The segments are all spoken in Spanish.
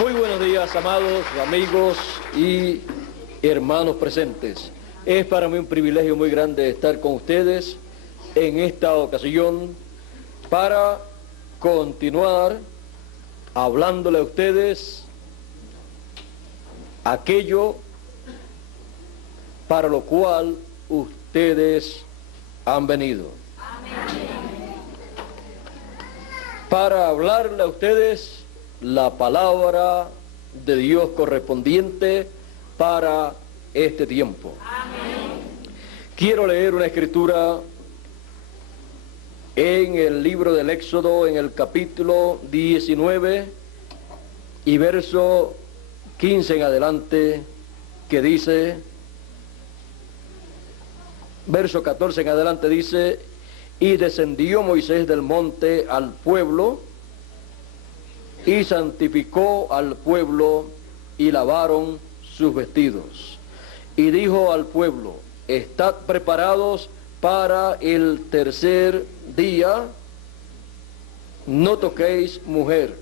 Muy buenos días, amados amigos y hermanos presentes. Es para mí un privilegio muy grande estar con ustedes en esta ocasión para continuar hablándole a ustedes aquello para lo cual ustedes han venido. Amén. Para hablarle a ustedes la palabra de Dios correspondiente para este tiempo. Amén. Quiero leer una escritura en el libro del Éxodo, en el capítulo 19 y verso 15 en adelante, que dice, verso 14 en adelante dice: y descendió Moisés del monte al pueblo, y santificó al pueblo, y lavaron sus vestidos. Y dijo al pueblo: estad preparados para el tercer día, no toquéis mujer.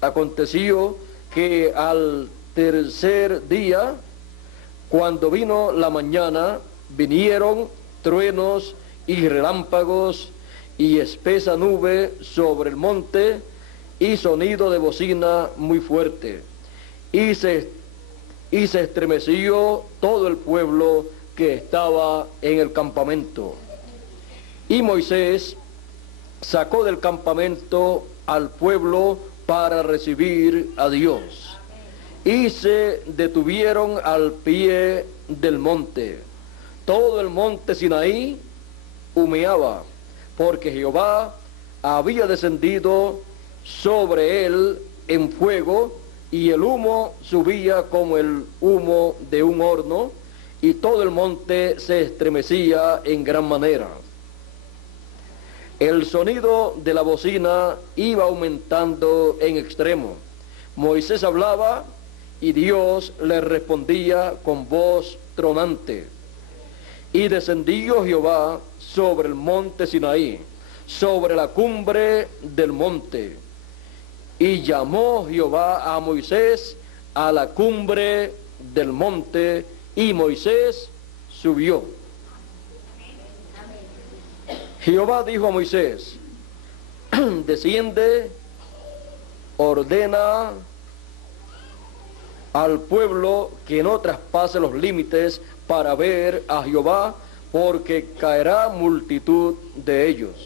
Aconteció que al tercer día, cuando vino la mañana, vinieron truenos y relámpagos y espesa nube sobre el monte, y sonido de bocina muy fuerte, y se estremeció todo el pueblo que estaba en el campamento. Y Moisés sacó del campamento al pueblo para recibir a Dios, y se detuvieron al pie del monte. Todo el monte Sinaí humeaba, porque Jehová había descendido sobre él en fuego, y el humo subía como el humo de un horno, y todo el monte se estremecía en gran manera. El sonido de la bocina iba aumentando en extremo. Moisés hablaba y Dios le respondía con voz tronante. Y descendió Jehová sobre el monte Sinaí, sobre la cumbre del monte. Y llamó Jehová a Moisés a la cumbre del monte, y Moisés subió. Jehová dijo a Moisés: desciende, ordena al pueblo que no traspase los límites para ver a Jehová, porque caerá multitud de ellos.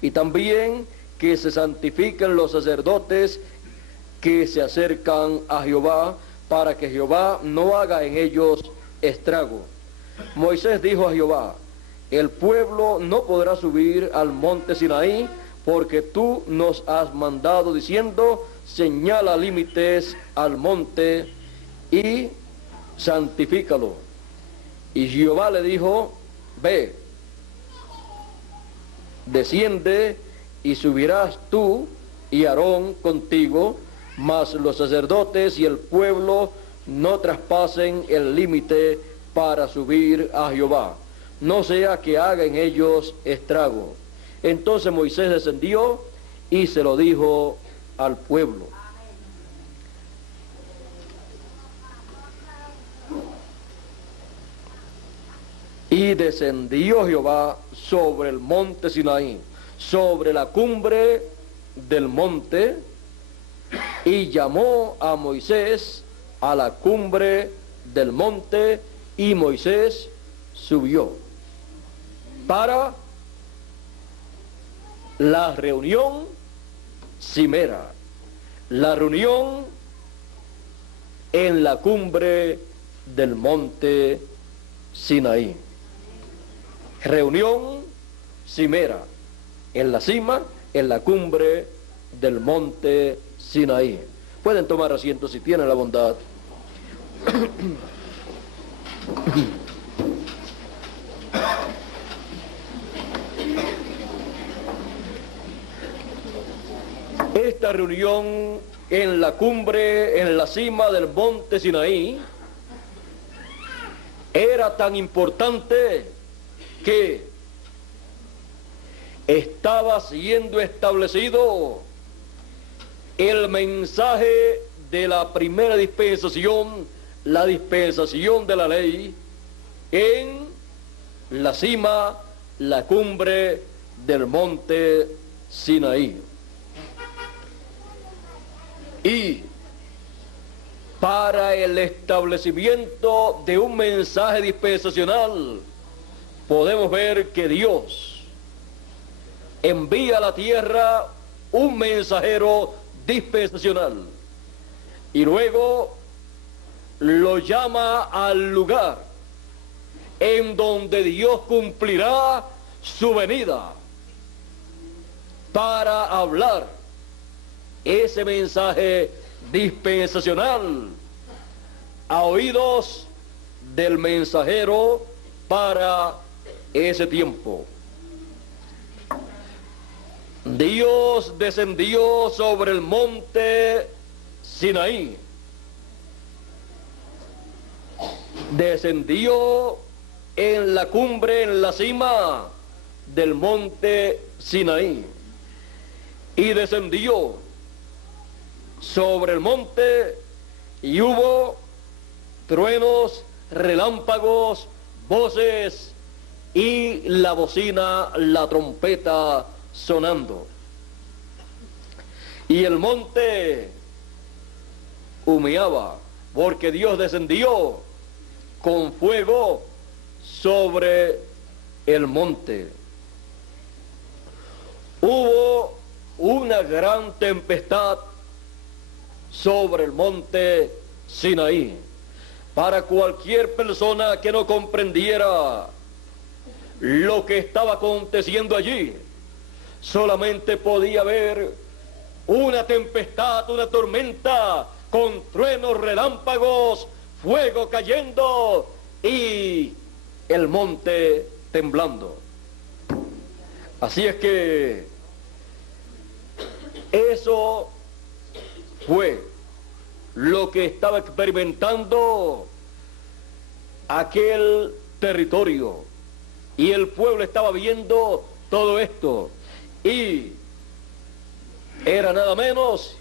Y también que se santifiquen los sacerdotes que se acercan a Jehová, para que Jehová no haga en ellos estrago. Moisés dijo a Jehová: el pueblo no podrá subir al monte Sinaí, porque tú nos has mandado diciendo: señala límites al monte y santifícalo. Y Jehová le dijo: ve, desciende, y subirás tú y Aarón contigo, mas los sacerdotes y el pueblo no traspasen el límite para subir a Jehová, no sea que haga en ellos estrago. Entonces Moisés descendió y se lo dijo al pueblo. Y descendió Jehová sobre el monte Sinaí, sobre la cumbre del monte, y llamó a Moisés a la cumbre del monte, y Moisés subió para la reunión cimera, la reunión en la cumbre del monte Sinaí. Reunión cimera, en la cima, en la cumbre del monte Sinaí. Pueden tomar asiento si tienen la bondad. Esta reunión en la cumbre, en la cima del monte Sinaí, era tan importante que estaba siendo establecido el mensaje de la primera dispensación, la dispensación de la ley, en la cima, la cumbre del monte Sinaí. Y para el establecimiento de un mensaje dispensacional, podemos ver que Dios envía a la tierra un mensajero dispensacional y luego lo llama al lugar en donde Dios cumplirá su venida para hablar ese mensaje dispensacional a oídos del mensajero para ese tiempo. Dios descendió sobre el monte Sinaí. Descendió en la cumbre, en la cima del monte Sinaí. Y descendió sobre el monte y hubo truenos, relámpagos, voces y la bocina, la trompeta sonando. Y el monte humeaba, porque Dios descendió con fuego sobre el monte. Hubo una gran tempestad sobre el monte Sinaí. Para cualquier persona que no comprendiera lo que estaba aconteciendo allí, solamente podía ver una tempestad, una tormenta, con truenos, relámpagos, fuego cayendo y el monte temblando. Así es que eso fue lo que estaba experimentando aquel territorio, y el pueblo estaba viendo todo esto, y era nada menos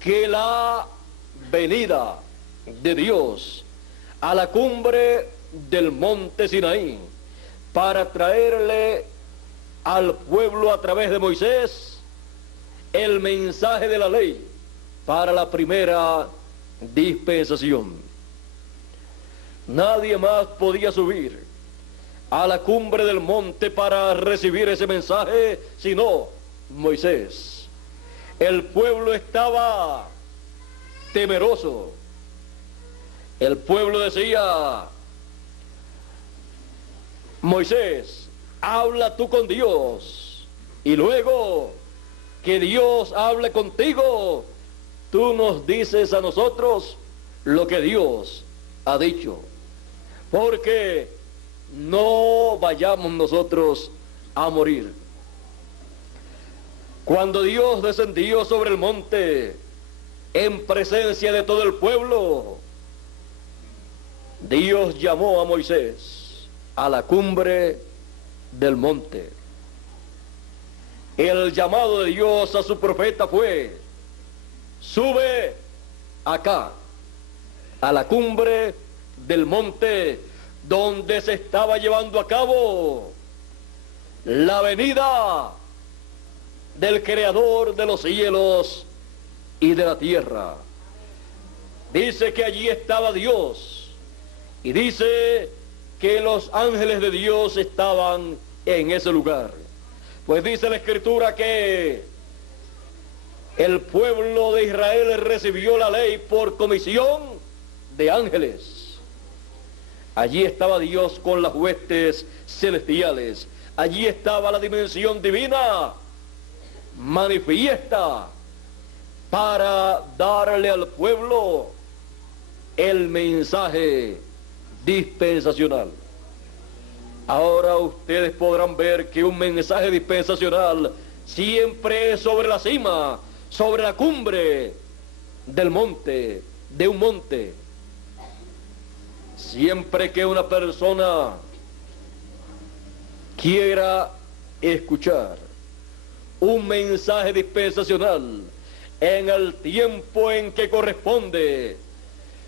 que la venida de Dios a la cumbre del monte Sinaí para traerle al pueblo a través de Moisés el mensaje de la ley para la primera dispensación. Nadie más podía subir a la cumbre del monte para recibir ese mensaje sino Moisés. El pueblo estaba temeroso. El pueblo decía: Moisés, habla tú con Dios, y luego que Dios hable contigo, tú nos dices a nosotros lo que Dios ha dicho, porque no vayamos nosotros a morir. Cuando Dios descendió sobre el monte en presencia de todo el pueblo, Dios llamó a Moisés a la cumbre del monte. El llamado de Dios a su profeta fue: sube acá, a la cumbre del monte donde se estaba llevando a cabo la venida del Creador de los cielos y de la tierra. Dice que allí estaba Dios, y dice que los ángeles de Dios estaban en ese lugar. Pues dice la Escritura que el pueblo de Israel recibió la ley por comisión de ángeles. Allí estaba Dios con las huestes celestiales. Allí estaba la dimensión divina manifiesta para darle al pueblo el mensaje dispensacional. Ahora ustedes podrán ver que un mensaje dispensacional siempre es sobre la cima, sobre la cumbre del monte, de un monte. Siempre que una persona quiera escuchar un mensaje dispensacional, en el tiempo en que corresponde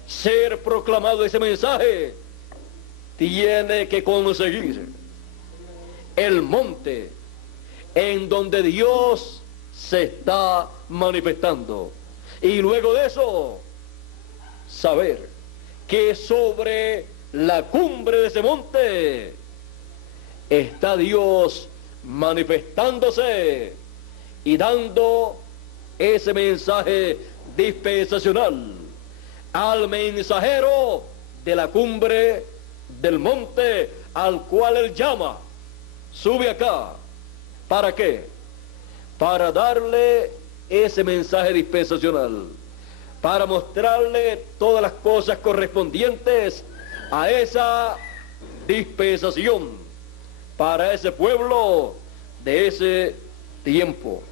ser proclamado ese mensaje, tiene que conseguir el monte en donde Dios se está manifestando. Y luego de eso, saber que sobre la cumbre de ese monte está Dios manifestándose y dando ese mensaje dispensacional al mensajero de la cumbre del monte, al cual él llama: sube acá. ¿Para qué? Para darle ese mensaje dispensacional, para mostrarle todas las cosas correspondientes a esa dispensación, para ese pueblo de ese tiempo.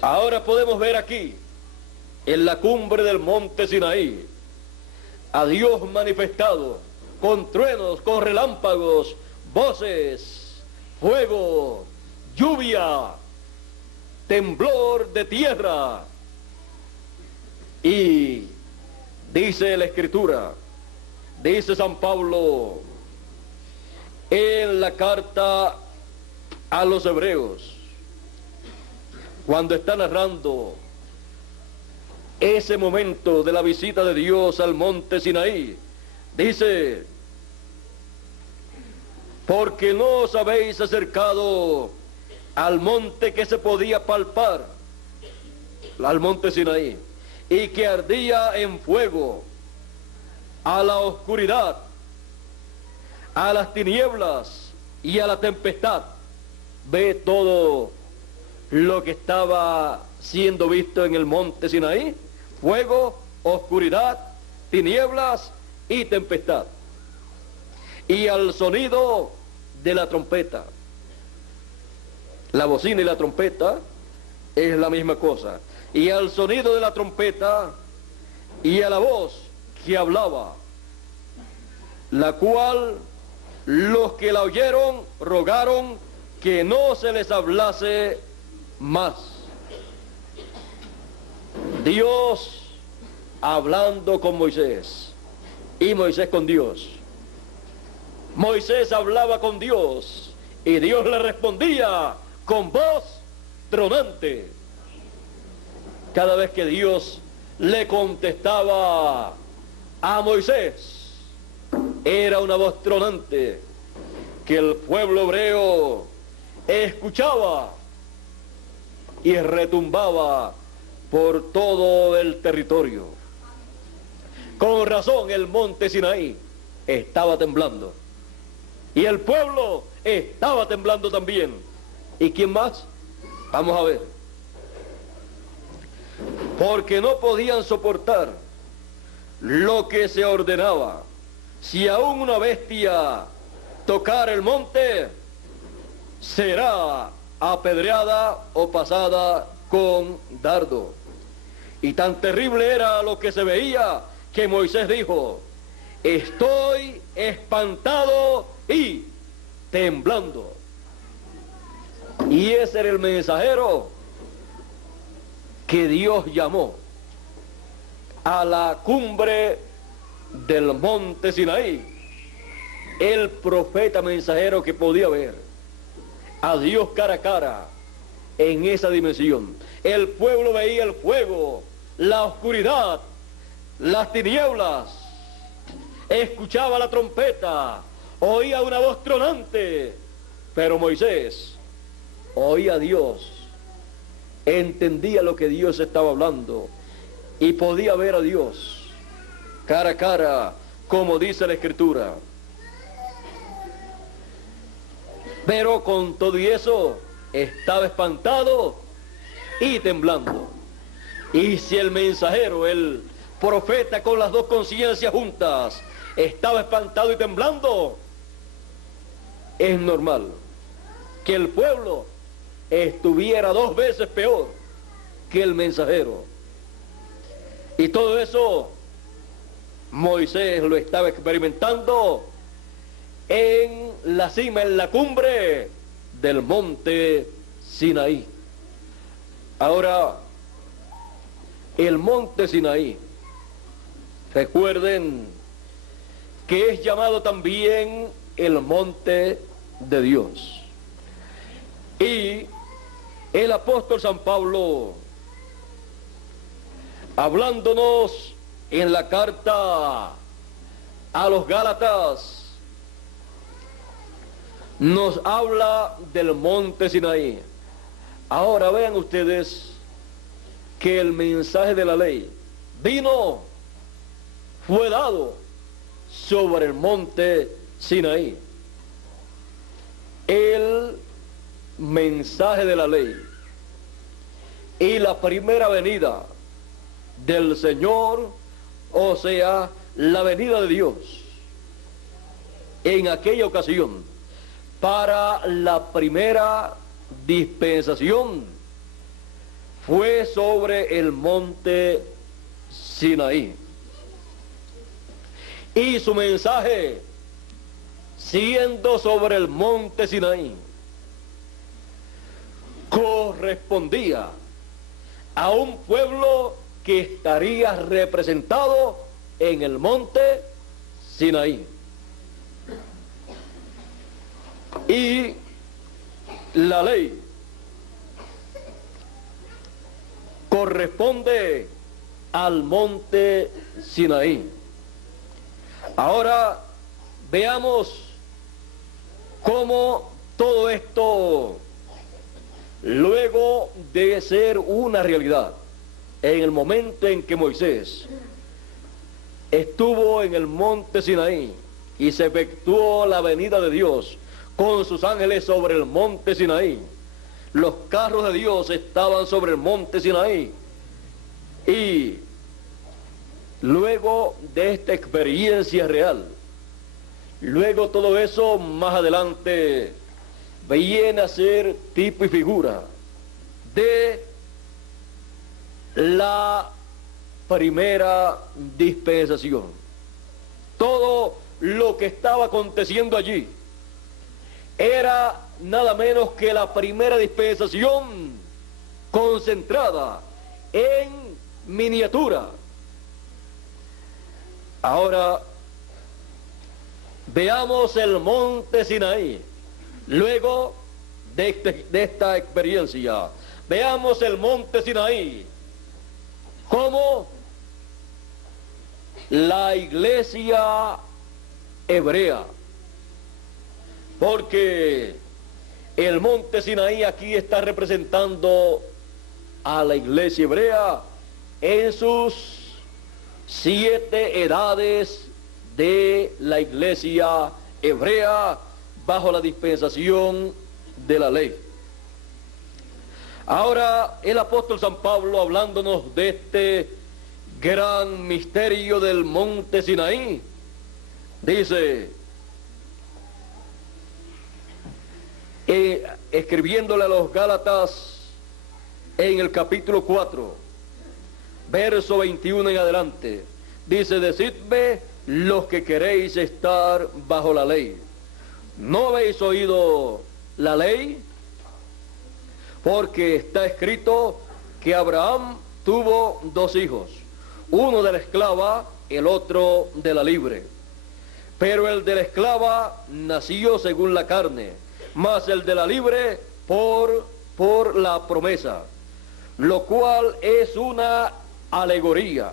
Ahora podemos ver aquí, en la cumbre del monte Sinaí, a Dios manifestado con truenos, con relámpagos, voces, fuego, lluvia, temblor de tierra. Y dice la Escritura, dice San Pablo en la carta a los Hebreos, cuando está narrando ese momento de la visita de Dios al monte Sinaí, dice: porque no os habéis acercado al monte que se podía palpar, al monte Sinaí, y que ardía en fuego, a la oscuridad, a las tinieblas y a la tempestad. Ve todo lo que estaba siendo visto en el monte Sinaí: fuego, oscuridad, tinieblas y tempestad. Y al sonido de la trompeta. La bocina y la trompeta es la misma cosa. Y al sonido de la trompeta y a la voz que hablaba, la cual los que la oyeron rogaron que no se les hablase más. Dios hablando con Moisés y Moisés con Dios. Moisés hablaba con Dios y Dios le respondía con voz tronante. Cada vez que Dios le contestaba a Moisés, era una voz tronante que el pueblo hebreo escuchaba y retumbaba por todo el territorio. Con razón el monte Sinaí estaba temblando. Y el pueblo estaba temblando también. ¿Y quién más? Vamos a ver. Porque no podían soportar lo que se ordenaba. Si aún una bestia tocara el monte, será apedreada o pasada con dardo. Y tan terrible era lo que se veía que Moisés dijo: estoy espantado y temblando. Y ese era el mensajero que Dios llamó a la cumbre del monte Sinaí. El profeta mensajero que podía ver a Dios cara a cara en esa dimensión. El pueblo veía el fuego, la oscuridad, las tinieblas, escuchaba la trompeta, oía una voz tronante, pero Moisés oía a Dios, entendía lo que Dios estaba hablando y podía ver a Dios cara a cara, como dice la Escritura. Pero con todo y eso estaba espantado y temblando. Y si el mensajero, el profeta, con las dos conciencias juntas, estaba espantado y temblando, es normal que el pueblo estuviera 2 veces peor que el mensajero. Y todo eso Moisés lo estaba experimentando en la cima, en la cumbre del monte Sinaí. Ahora el monte Sinaí. Recuerden que es llamado también el monte de Dios. Y el apóstol San Pablo, hablándonos en la carta a los Gálatas, nos habla del monte Sinaí. Ahora vean ustedes que el mensaje de la ley fue dado sobre el monte Sinaí. El mensaje de la ley y la primera venida del Señor, o sea, la venida de Dios, en aquella ocasión, para la primera dispensación, fue sobre el monte Sinaí. Y su mensaje, siendo sobre el monte Sinaí, correspondía a un pueblo que estaría representado en el monte Sinaí. Y la ley corresponde al monte Sinaí. Ahora veamos cómo todo esto, luego de ser una realidad, en el momento en que Moisés estuvo en el monte Sinaí y se efectuó la venida de Dios con sus ángeles sobre el monte Sinaí, los carros de Dios estaban sobre el monte Sinaí, y luego de esta experiencia real, luego todo eso más adelante viene a ser tipo y figura de la primera dispensación. Todo lo que estaba aconteciendo allí era nada menos que la primera dispensación concentrada en miniatura. Ahora veamos el monte Sinaí. Luego de esta experiencia, veamos el monte Sinaí como la iglesia hebrea, porque el monte Sinaí aquí está representando a la iglesia hebrea en sus 7 edades de la iglesia hebrea bajo la dispensación de la ley. Ahora el apóstol San Pablo, hablándonos de este gran misterio del monte Sinaí, dice, escribiéndole a los Gálatas en el capítulo 4, verso 21 en adelante, dice: decidme los que queréis estar bajo la ley, ¿no habéis oído la ley? Porque está escrito que Abraham tuvo 2 hijos, uno de la esclava, el otro de la libre. Pero el de la esclava nació según la carne, mas el de la libre por la promesa, lo cual es una alegoría,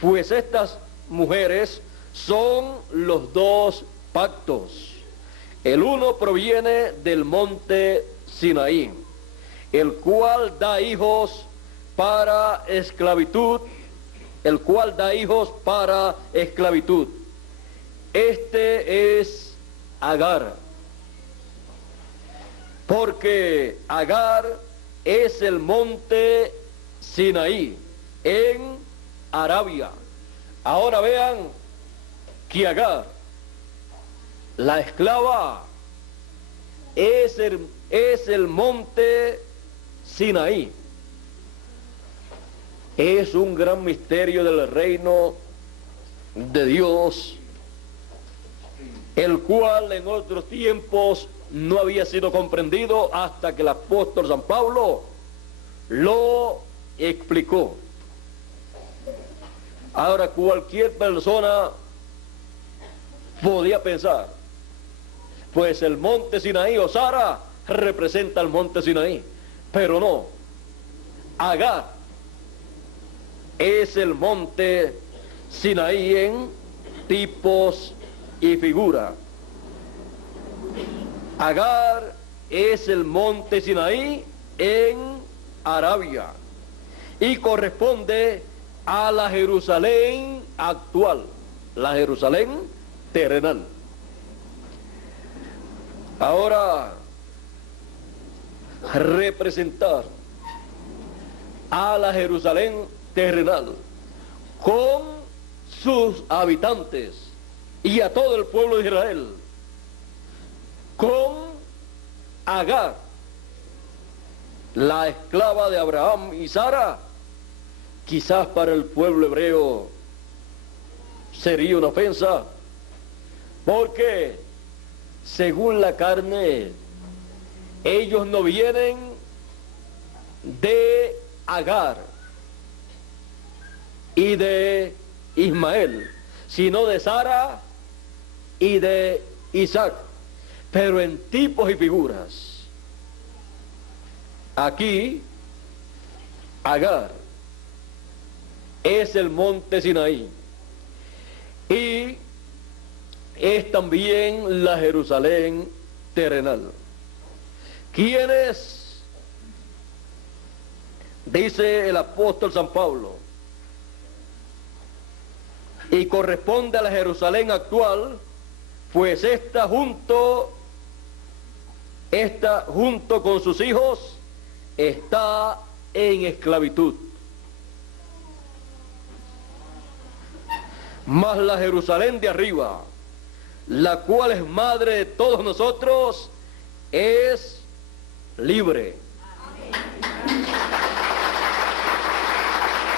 pues estas mujeres son los 2 pactos. El uno proviene del monte Sinaí, el cual da hijos para esclavitud, Este es Agar, porque Agar es el monte Sinaí en Arabia. Ahora vean que Agar, la esclava, es el monte Sinaí. Es un gran misterio del reino de Dios, el cual en otros tiempos no había sido comprendido hasta que el apóstol San Pablo lo explicó. Ahora cualquier persona podía pensar, pues el monte Sinaí o Sara representa el monte Sinaí, pero no. Agar es el monte Sinaí en tipos y figura. Agar es el monte Sinaí en Arabia y corresponde a la Jerusalén actual, la Jerusalén terrenal. Ahora, representar a la Jerusalén terrenal con sus habitantes y a todo el pueblo de Israel, con Agar, la esclava de Abraham y Sara, quizás para el pueblo hebreo sería una ofensa, porque según la carne ellos no vienen de Agar y de Ismael, sino de Sara y de Isaac, pero en tipos y figuras. Aquí Agar es el monte Sinaí y es también la Jerusalén terrenal. ¿Quién es? Dice el apóstol San Pablo, y corresponde a la Jerusalén actual, pues esta junto con sus hijos está en esclavitud. Mas la Jerusalén de arriba, la cual es madre de todos nosotros, es libre.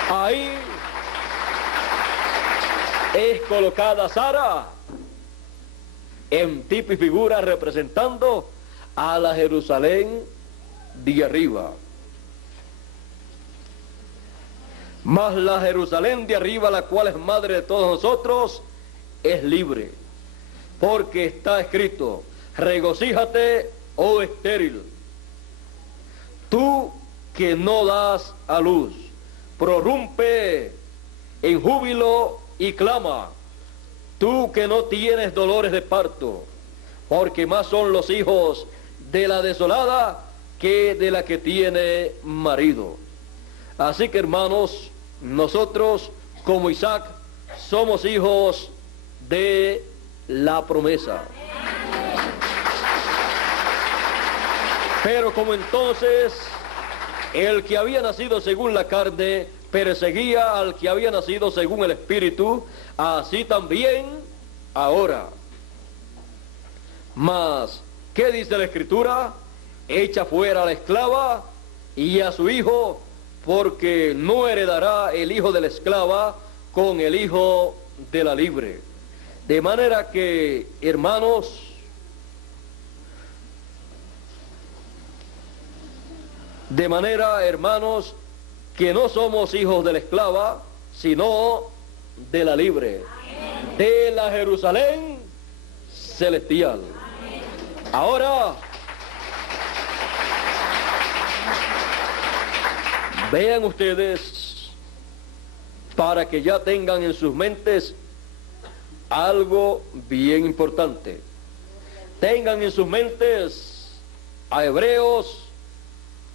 Ahí es colocada Sara en tipo y figura representando a la Jerusalén de arriba. Mas la Jerusalén de arriba, la cual es madre de todos nosotros, es libre, porque está escrito: regocíjate, oh estéril, tú que no das a luz, prorrumpe en júbilo y clama, tú que no tienes dolores de parto, porque más son los hijos de la desolada que de la que tiene marido. Así que, hermanos, nosotros como Isaac somos hijos de la promesa. Pero como entonces el que había nacido según la carne perseguía al que había nacido según el Espíritu, así también ahora. Mas, ¿qué dice la Escritura? Echa fuera a la esclava y a su hijo, porque no heredará el hijo de la esclava con el hijo de la libre. De manera que, hermanos, que no somos hijos de la esclava, sino de la libre, de la Jerusalén celestial. Ahora, vean ustedes, para que ya tengan en sus mentes algo bien importante. Tengan en sus mentes a Hebreos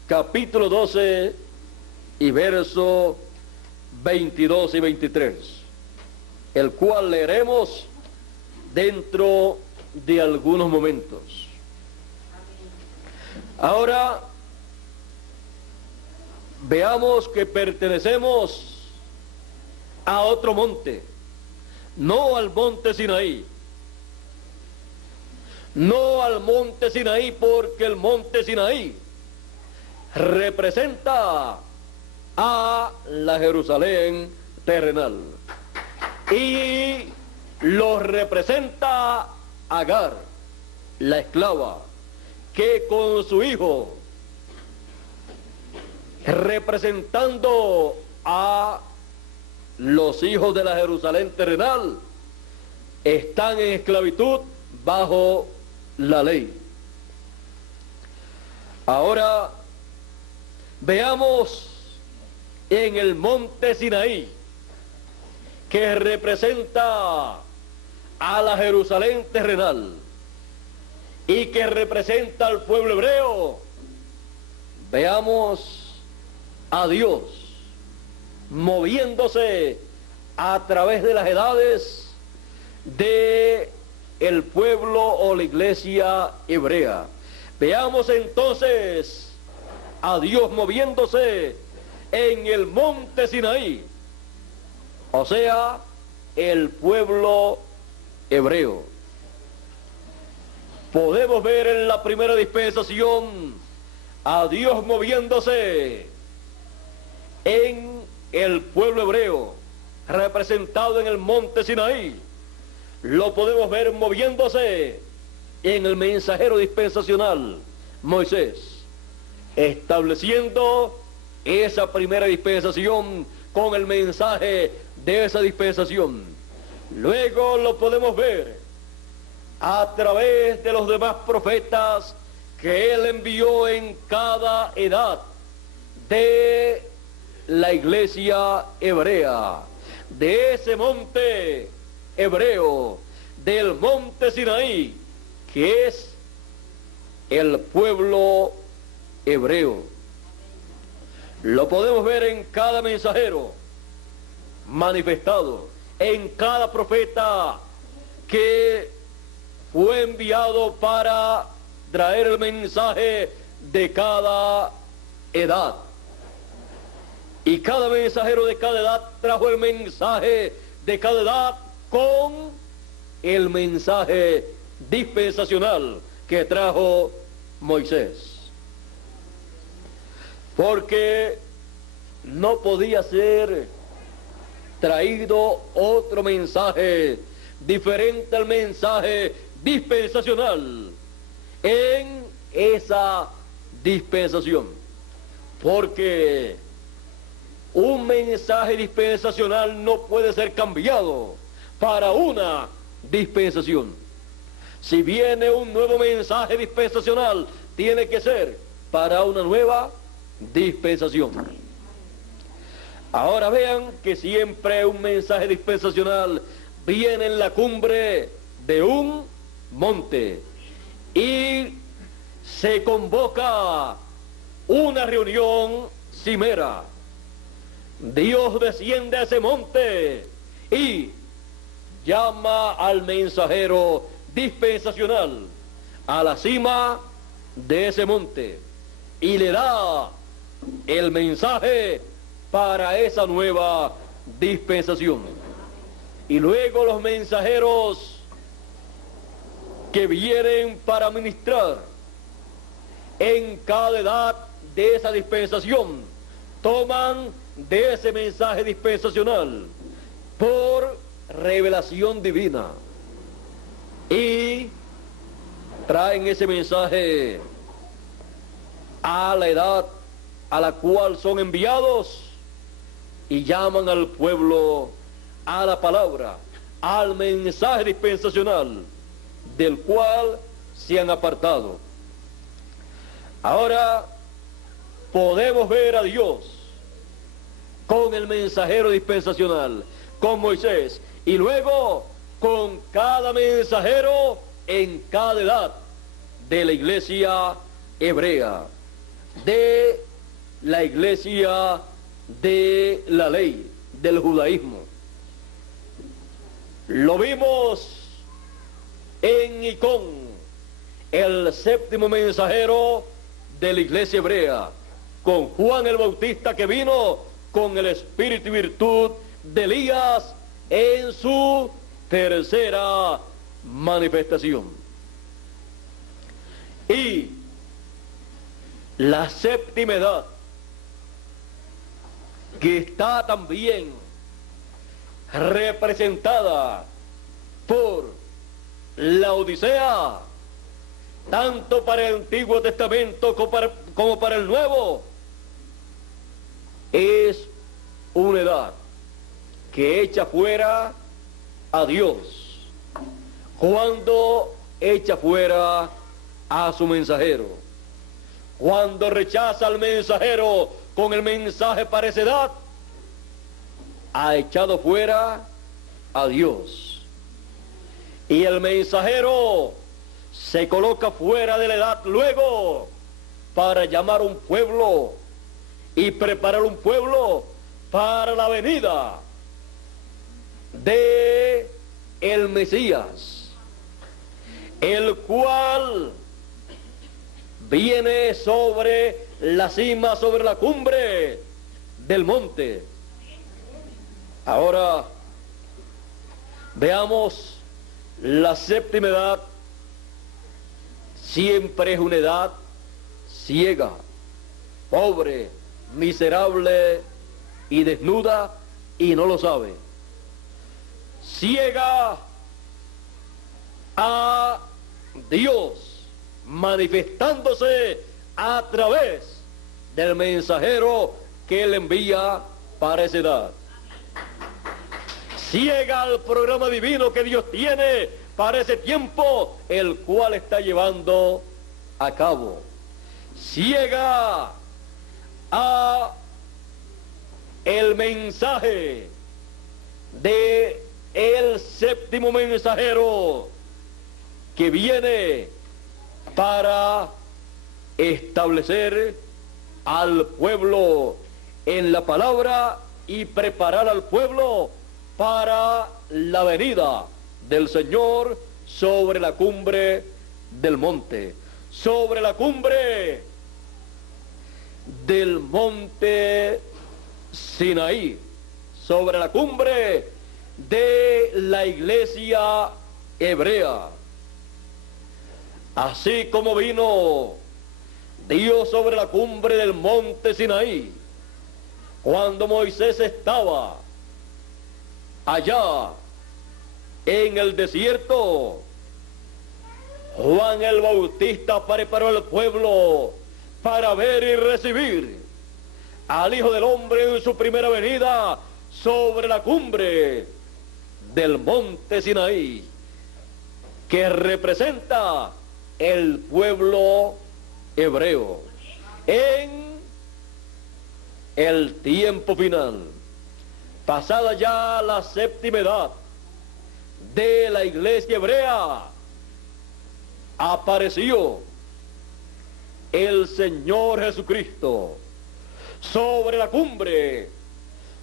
capítulo 12 y verso 22 y 23, el cual leeremos dentro de algunos momentos. Ahora veamos que pertenecemos a otro monte, no al monte Sinaí. No al monte Sinaí, porque el monte Sinaí representa a la Jerusalén terrenal y lo representa Agar, la esclava, que con su hijo, representando a los hijos de la Jerusalén terrenal están en esclavitud bajo la ley. Ahora veamos en el monte Sinaí, que representa a la Jerusalén terrenal y que representa al pueblo hebreo, veamos a Dios moviéndose a través de las edades de el pueblo o la iglesia hebrea. Veamos entonces a Dios moviéndose en el monte Sinaí, o sea, el pueblo hebreo. Podemos ver en la primera dispensación a Dios moviéndose en el pueblo hebreo, representado en el monte Sinaí. Lo podemos ver moviéndose en el mensajero dispensacional, Moisés, estableciendo esa primera dispensación con el mensaje de esa dispensación. Luego lo podemos ver a través de los demás profetas que él envió en cada edad de la iglesia hebrea, de ese monte hebreo, del monte Sinaí, que es el pueblo hebreo. Lo podemos ver en cada mensajero manifestado, en cada profeta que fue enviado para traer el mensaje de cada edad. Y cada mensajero de cada edad trajo el mensaje de cada edad con el mensaje dispensacional que trajo Moisés. Porque no podía ser traído otro mensaje diferente al mensaje dispensacional en esa dispensación. Porque un mensaje dispensacional no puede ser cambiado para una dispensación. Si viene un nuevo mensaje dispensacional, tiene que ser para una nueva dispensación. Ahora vean que siempre un mensaje dispensacional viene en la cumbre de un monte y se convoca una reunión cimera. Dios desciende a ese monte y llama al mensajero dispensacional a la cima de ese monte y le da el mensaje para esa nueva dispensación. Y luego los mensajeros que vienen para ministrar en cada edad de esa dispensación toman de ese mensaje dispensacional por revelación divina y traen ese mensaje a la edad a la cual son enviados y llaman al pueblo a la palabra, al mensaje dispensacional del cual se han apartado. Ahora podemos ver a Dios con el mensajero dispensacional, con Moisés, y luego con cada mensajero en cada edad de la iglesia hebrea, de la iglesia de la ley, del judaísmo. Lo vimos en Icón, el séptimo mensajero de la iglesia hebrea, con Juan el Bautista, que vino con el espíritu y virtud de Elías en su tercera manifestación. Y la séptima edad, que está también representada por la Odisea, tanto para el Antiguo Testamento como para el Nuevo, es una edad que echa fuera a Dios, cuando echa fuera a su mensajero, cuando rechaza al mensajero con el mensaje para esa edad, ha echado fuera a Dios. Y el mensajero se coloca fuera de la edad luego para llamar un pueblo y preparar un pueblo para la venida de el Mesías, el cual viene sobre la cima, sobre la cumbre del monte. Ahora veamos la séptima edad. Siempre es una edad ciega, pobre, miserable y desnuda, y no lo sabe. Ciega a Dios, manifestándose a través del mensajero que él envía para esa edad. Ciega al programa divino que Dios tiene para ese tiempo, el cual está llevando a cabo. Ciega a el mensaje de el séptimo mensajero que viene para establecer al pueblo en la palabra y preparar al pueblo para la venida del Señor sobre la cumbre del monte, sobre la cumbre del monte Sinaí, sobre la cumbre de la iglesia hebrea. Así como vino Dios sobre la cumbre del monte Sinaí, cuando Moisés estaba allá en el desierto, Juan el Bautista preparó al pueblo para ver y recibir al Hijo del Hombre en su primera venida sobre la cumbre del monte Sinaí, que representa el pueblo hebreo en el tiempo final. Pasada ya la séptima edad de la iglesia hebrea, apareció el Señor Jesucristo sobre la cumbre,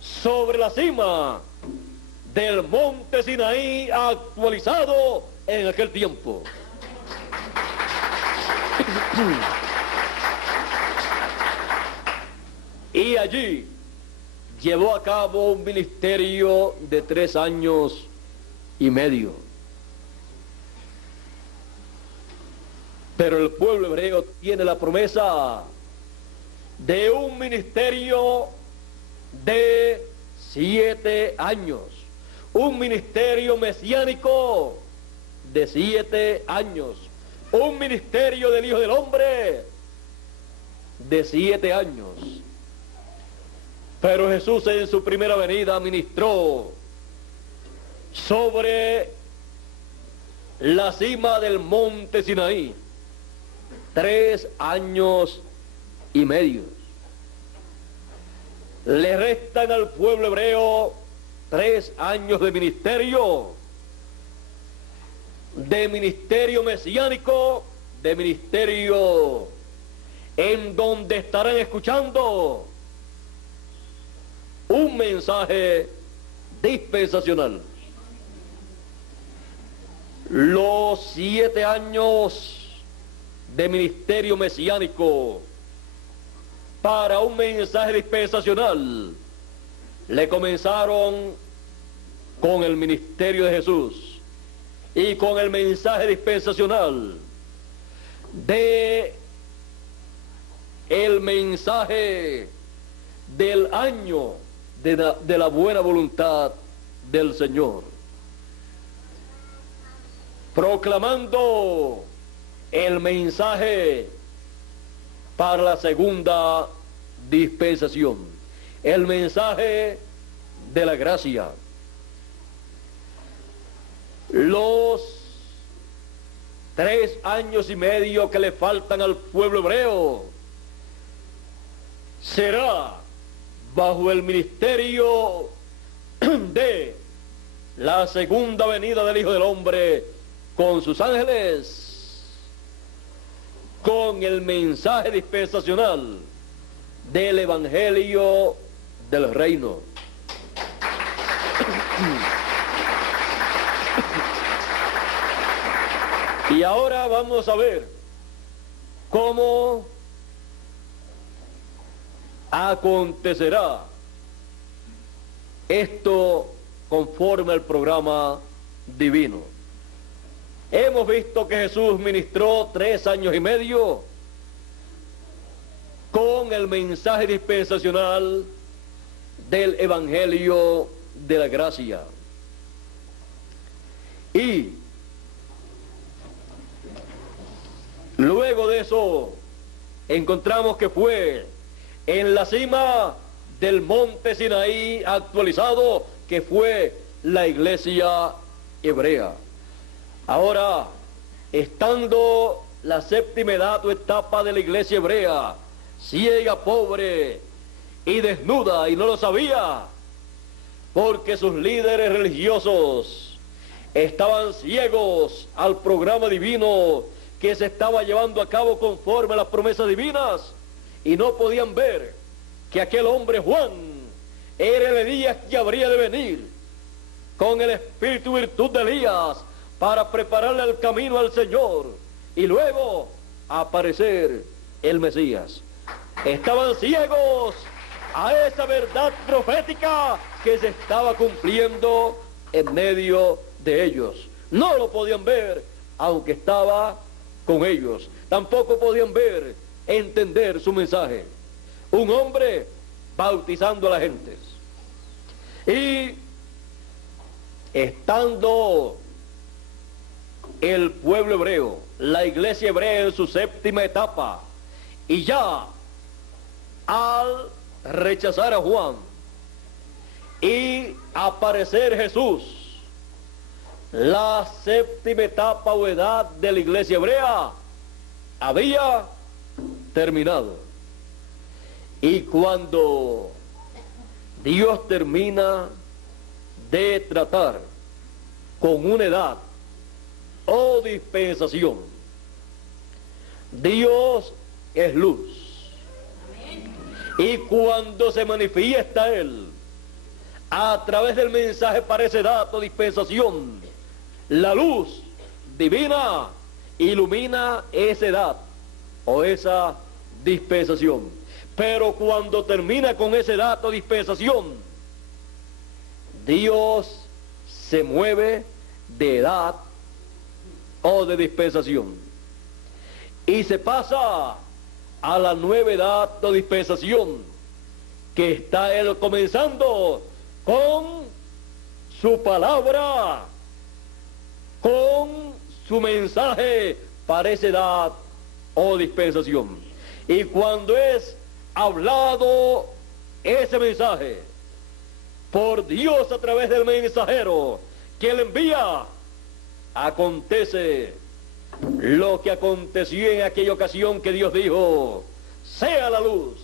sobre la cima del monte Sinaí, actualizado en aquel tiempo. Y allí llevó a cabo un ministerio de 3 años y medio. Pero el pueblo hebreo tiene la promesa de un ministerio de 7 años, un ministerio mesiánico de 7 años, un ministerio del Hijo del Hombre de 7 años. Pero Jesús en su primera venida ministró sobre la cima del monte Sinaí 3 años y medio. Le restan al pueblo hebreo 3 años de ministerio mesiánico, de ministerio en donde estarán escuchando un mensaje dispensacional. Los 7 años de ministerio mesiánico para un mensaje dispensacional le comenzaron con el ministerio de Jesús y con el mensaje dispensacional de el mensaje del año de la buena voluntad del Señor, proclamando el mensaje para la segunda dispensación, el mensaje de la gracia. Los 3 años y medio que le faltan al pueblo hebreo será bajo el ministerio de la segunda venida del Hijo del Hombre con sus ángeles, con el mensaje dispensacional del Evangelio del Reino. Y ahora vamos a ver cómo acontecerá esto conforme al programa divino. Hemos visto que Jesús ministró 3 años y medio con el mensaje dispensacional del Evangelio de la gracia. Y luego de eso encontramos que fue en la cima del monte Sinaí actualizado, que fue la iglesia hebrea. Ahora, estando la séptima edad o etapa de la iglesia hebrea, ciega, pobre y desnuda, y no lo sabía, porque sus líderes religiosos estaban ciegos al programa divino que se estaba llevando a cabo conforme a las promesas divinas, y no podían ver que aquel hombre Juan era el Elías que habría de venir con el espíritu y virtud de Elías para prepararle el camino al Señor y luego aparecer el Mesías. Estaban ciegos a esa verdad profética que se estaba cumpliendo en medio de ellos. No lo podían ver aunque estaba con ellos. Tampoco podían ver, entender su mensaje. Un hombre bautizando a la gente. Y estando el pueblo hebreo, la iglesia hebrea en su séptima etapa, y ya al rechazar a Juan y aparecer Jesús, la séptima etapa o edad de la iglesia hebrea había terminado. Y cuando Dios termina de tratar con una edad o dispensación, Dios es luz. Y cuando se manifiesta Él a través del mensaje para esa edad o dispensación, la luz divina ilumina esa edad o esa dispensación. Pero cuando termina con esa edad o dispensación, Dios se mueve de edad o de dispensación y se pasa a la nueva edad o dispensación, que está Él comenzando con su palabra, con su mensaje para esa edad o dispensación. Y cuando es hablado ese mensaje por Dios a través del mensajero que Él envía, acontece lo que aconteció en aquella ocasión que Dios dijo: sea la luz,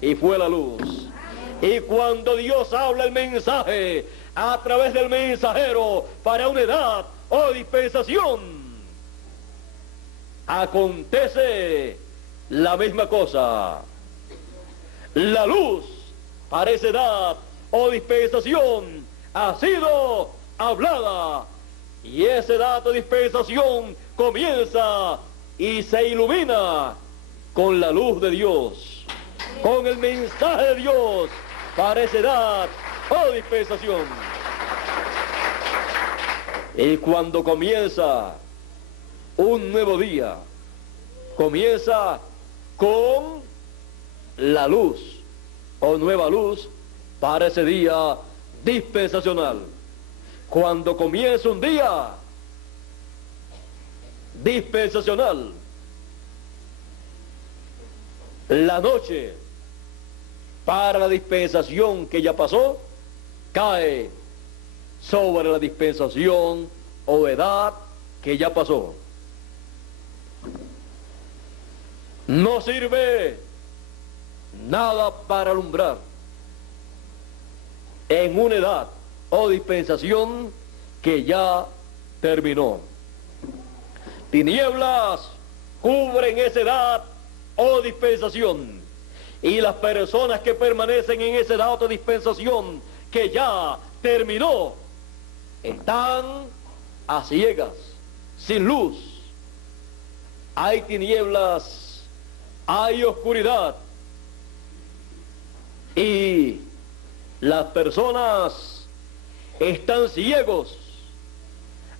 y fue la luz. Y cuando Dios habla el mensaje a través del mensajero para una edad o dispensación, acontece la misma cosa. La luz para esa edad o dispensación ha sido hablada, y esa edad o dispensación comienza y se ilumina con la luz de Dios, con el mensaje de Dios para esa edad o dispensación. Y cuando comienza un nuevo día, comienza con la luz o nueva luz para ese día dispensacional. Cuando comienza un día dispensacional, la noche para la dispensación que ya pasó cae sobre la dispensación o edad que ya pasó. No sirve nada para alumbrar en una edad o dispensación que ya terminó. Tinieblas cubren esa edad o dispensación, y las personas que permanecen en esa edad o dispensación que ya terminó están a ciegas, sin luz. Hay tinieblas, hay oscuridad, y las personas están ciegos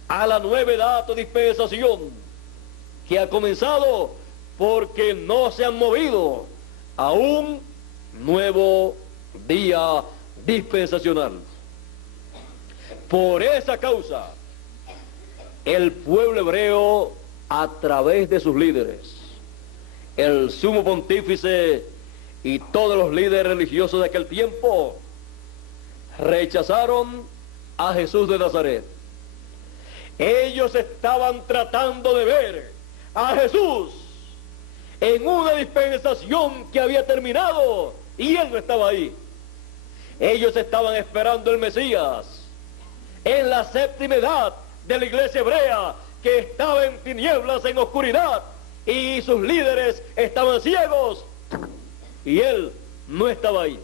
a la nueva edad o dispensación que ha comenzado, porque no se han movido a un nuevo día dispensacional. Por esa causa, el pueblo hebreo, a través de sus líderes, el sumo pontífice y todos los líderes religiosos de aquel tiempo, rechazaron a Jesús de Nazaret. Ellos estaban tratando de ver a Jesús en una dispensación que había terminado y Él no estaba ahí. Ellos estaban esperando el Mesías en la séptima edad de la iglesia hebrea, que estaba en tinieblas, en oscuridad, y sus líderes estaban ciegos y Él no estaba ahí.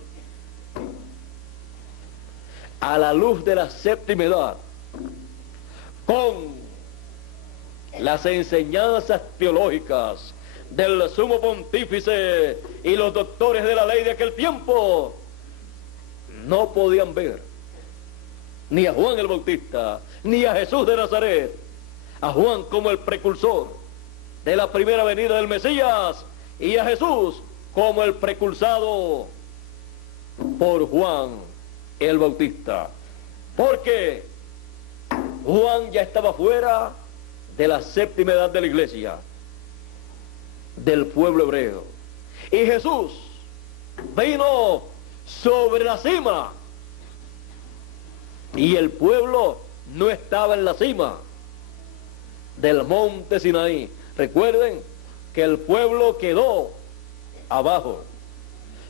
A la luz de la séptima edad, con las enseñanzas teológicas del sumo pontífice y los doctores de la ley de aquel tiempo, no podían ver ni a Juan el Bautista, ni a Jesús de Nazaret, a Juan como el precursor de la primera venida del Mesías, y a Jesús como el precursado por Juan el Bautista, porque Juan ya estaba fuera de la séptima edad de la iglesia, del pueblo hebreo, y Jesús vino sobre la cima, y el pueblo no estaba en la cima del monte Sinaí. Recuerden que el pueblo quedó abajo.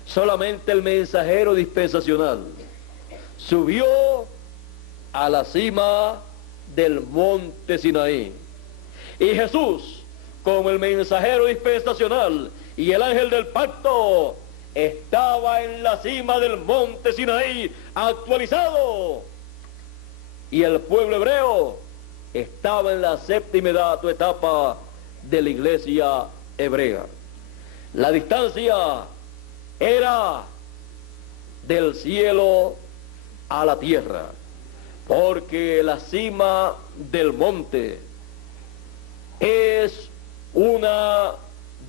Solamente el mensajero dispensacional subió a la cima del monte Sinaí. Y Jesús, como el mensajero dispensacional y el ángel del pacto, estaba en la cima del monte Sinaí actualizado. Y el pueblo hebreo estaba en la séptima edad o etapa de la iglesia hebrea. La distancia era del cielo a la tierra, porque la cima del monte es una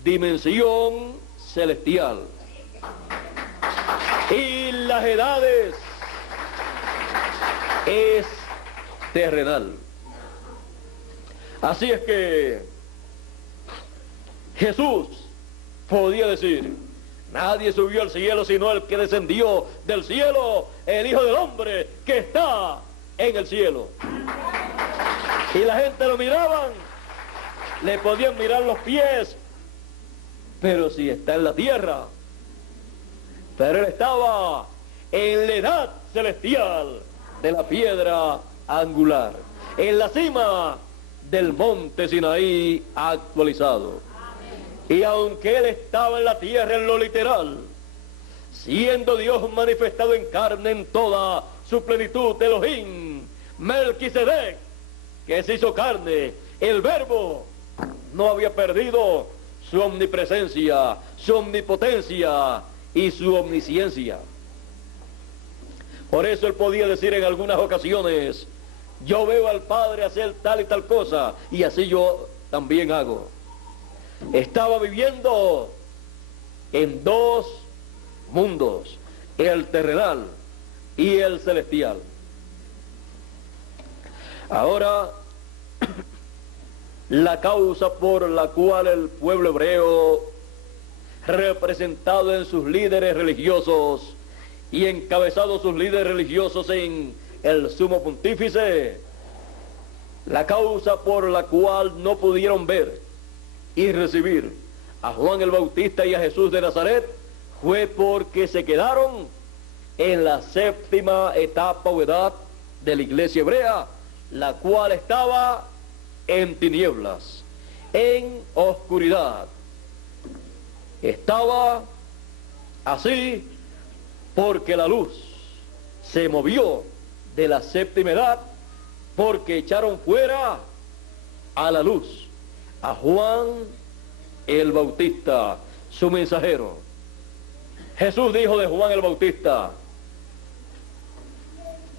dimensión celestial y las edades es terrenal. Así es que Jesús podía decir: nadie subió al cielo sino el que descendió del cielo, el Hijo del Hombre que está en el cielo. Y la gente lo miraban, le podían mirar los pies, pero si está en la tierra. Pero él estaba en la edad celestial de la piedra angular, en la cima del monte Sinaí actualizado. Y aunque él estaba en la tierra en lo literal, siendo Dios manifestado en carne en toda su plenitud, Elohim, Melquisedec, que se hizo carne, el Verbo no había perdido su omnipresencia, su omnipotencia y su omnisciencia. Por eso él podía decir en algunas ocasiones: yo veo al Padre hacer tal y tal cosa, y así yo también hago. Estaba viviendo en dos mundos, el terrenal y el celestial. Ahora, la causa por la cual el pueblo hebreo, representado en sus líderes religiosos y encabezados sus líderes religiosos en el sumo pontífice, la causa por la cual no pudieron ver y recibir a Juan el Bautista y a Jesús de Nazaret fue porque se quedaron en la séptima etapa o edad de la iglesia hebrea, la cual estaba en tinieblas, en oscuridad. Estaba así porque la luz se movió de la séptima edad, porque echaron fuera a la luz a Juan el Bautista, su mensajero. Jesús dijo de Juan el Bautista: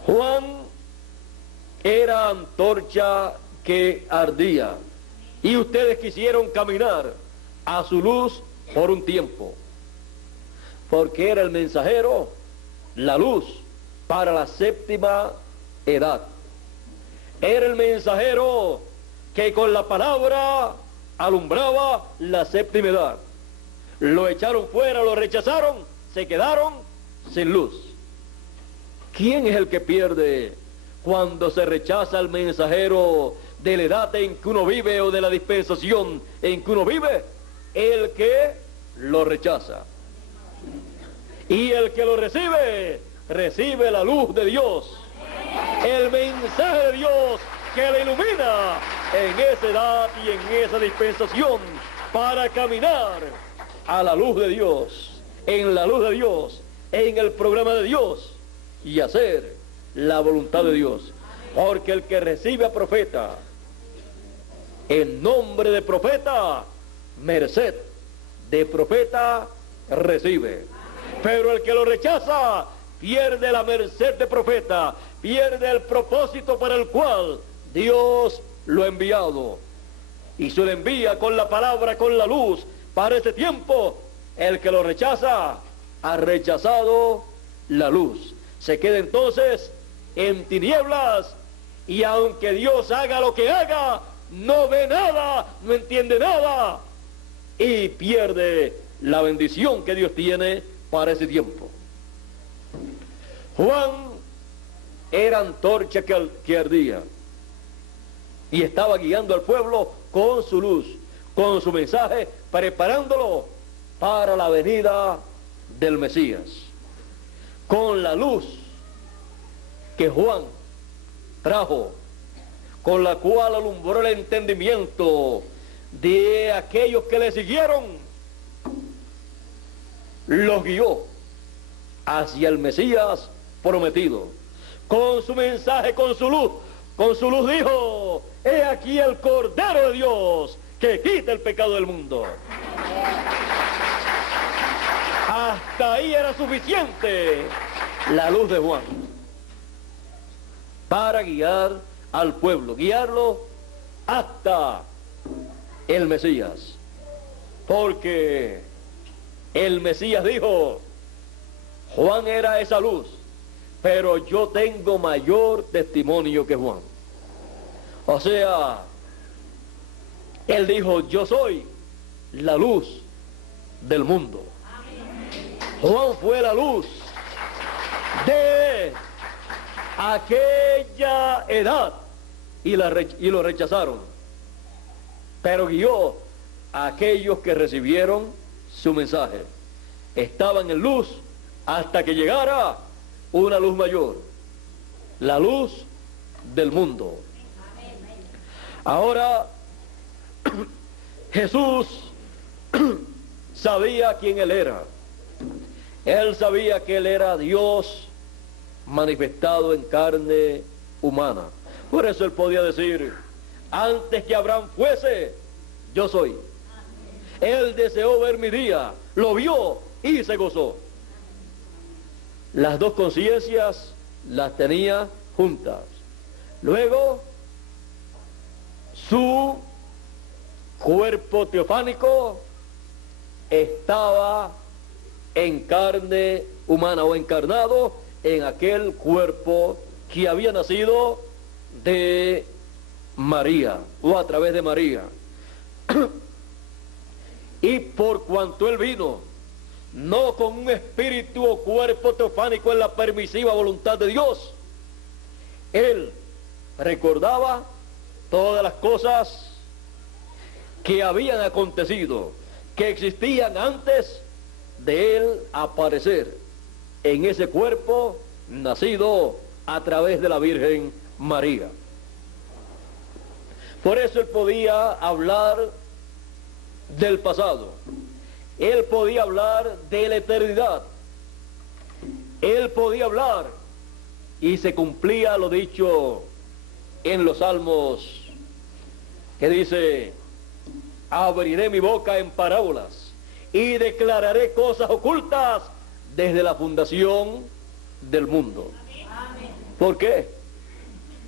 Juan era antorcha que ardía, y ustedes quisieron caminar a su luz por un tiempo, porque era el mensajero, la luz para la séptima edad. Era el mensajero que con la palabra alumbraba la séptima edad. Lo echaron fuera, lo rechazaron, se quedaron sin luz. ¿Quién es el que pierde cuando se rechaza al mensajero de la edad en que uno vive o de la dispensación en que uno vive? El que lo rechaza. Y el que lo recibe, recibe la luz de Dios, el mensaje de Dios que le ilumina en esa edad y en esa dispensación para caminar a la luz de Dios, en la luz de Dios, en el programa de Dios y hacer la voluntad de Dios. Porque el que recibe a profeta, en nombre de profeta, merced de profeta recibe. Pero el que lo rechaza pierde la merced de profeta, pierde el propósito para el cual Dios lo ha enviado. Y se lo envía con la palabra, con la luz, para este tiempo. El que lo rechaza ha rechazado la luz. Se queda entonces en tinieblas, y aunque Dios haga lo que haga, no ve nada, no entiende nada, y pierde la bendición que Dios tiene para ese tiempo. Juan era antorcha que ardía, y estaba guiando al pueblo con su luz, con su mensaje, preparándolo para la venida del Mesías. Con la luz que Juan trajo, con la cual alumbró el entendimiento de aquellos que le siguieron, los guió hacia el Mesías prometido. Con su mensaje, con su luz dijo: he aquí el Cordero de Dios que quita el pecado del mundo. Hasta ahí era suficiente la luz de Juan para guiar al pueblo, guiarlo hasta el Mesías. Porque el Mesías dijo: Juan era esa luz, pero yo tengo mayor testimonio que Juan. O sea, él dijo: yo soy la luz del mundo. Juan fue la luz de aquella edad y lo rechazaron, pero guió a aquellos que recibieron su mensaje. Estaban en luz hasta que llegara una luz mayor, la luz del mundo. Ahora, Jesús sabía quién él era. Él sabía que él era Dios manifestado en carne humana. Por eso él podía decir: antes que Abraham fuese, yo soy. Él deseó ver mi día, lo vio y se gozó. Las dos conciencias las tenía juntas. Luego, su cuerpo teofánico estaba en carne humana, o encarnado en aquel cuerpo que había nacido de María, o a través de María. Y por cuanto él vino no con un espíritu o cuerpo teofánico en la permisiva voluntad de Dios. Él recordaba todas las cosas que habían acontecido, que existían antes de él aparecer en ese cuerpo nacido a través de la Virgen María. Por eso él podía hablar del pasado, él podía hablar de la eternidad, él podía hablar y se cumplía lo dicho en los Salmos, que dice: abriré mi boca en parábolas y declararé cosas ocultas desde la fundación del mundo. Amén. ¿Por qué?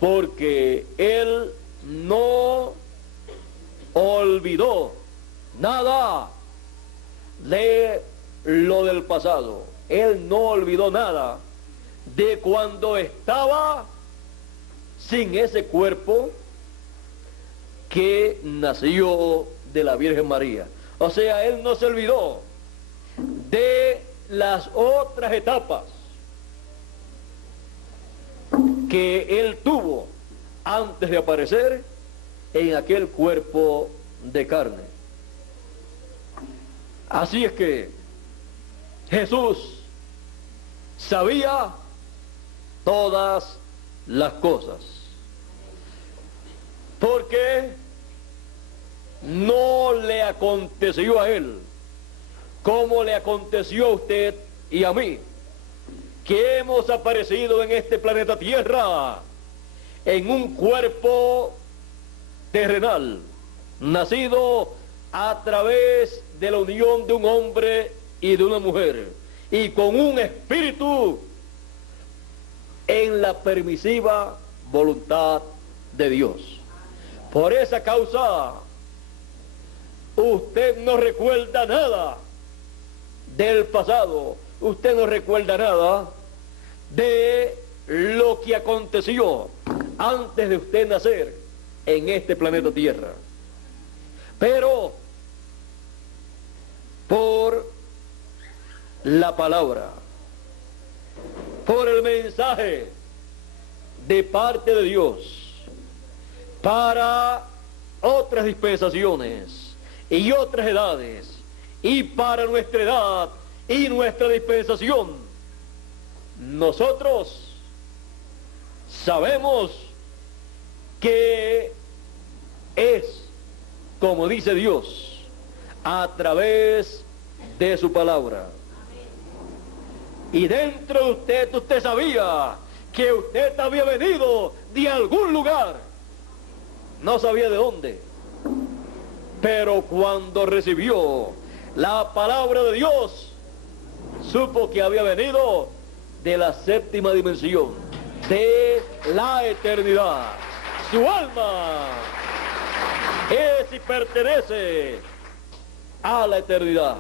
Porque él no olvidó nada de lo del pasado. Él no olvidó nada de cuando estaba sin ese cuerpo que nació de la Virgen María. O sea, él no se olvidó de las otras etapas que él tuvo antes de aparecer en aquel cuerpo de carne. Así es que Jesús sabía todas las cosas, porque no le aconteció a él como le aconteció a usted y a mí, que hemos aparecido en este planeta Tierra en un cuerpo terrenal, nacido a través de la unión de un hombre y de una mujer, y con un espíritu en la permisiva voluntad de Dios. Por esa causa, usted no recuerda nada del pasado, usted no recuerda nada de lo que aconteció antes de usted nacer en este planeta Tierra. Pero por la palabra, por el mensaje de parte de Dios para otras dispensaciones y otras edades, y para nuestra edad y nuestra dispensación, nosotros sabemos que es, como dice Dios, a través de su palabra. Y dentro de usted sabía que usted había venido de algún lugar, no sabía de dónde, pero cuando recibió la palabra de Dios, supo que había venido de la séptima dimensión, de la eternidad. Su alma es y pertenece a la eternidad.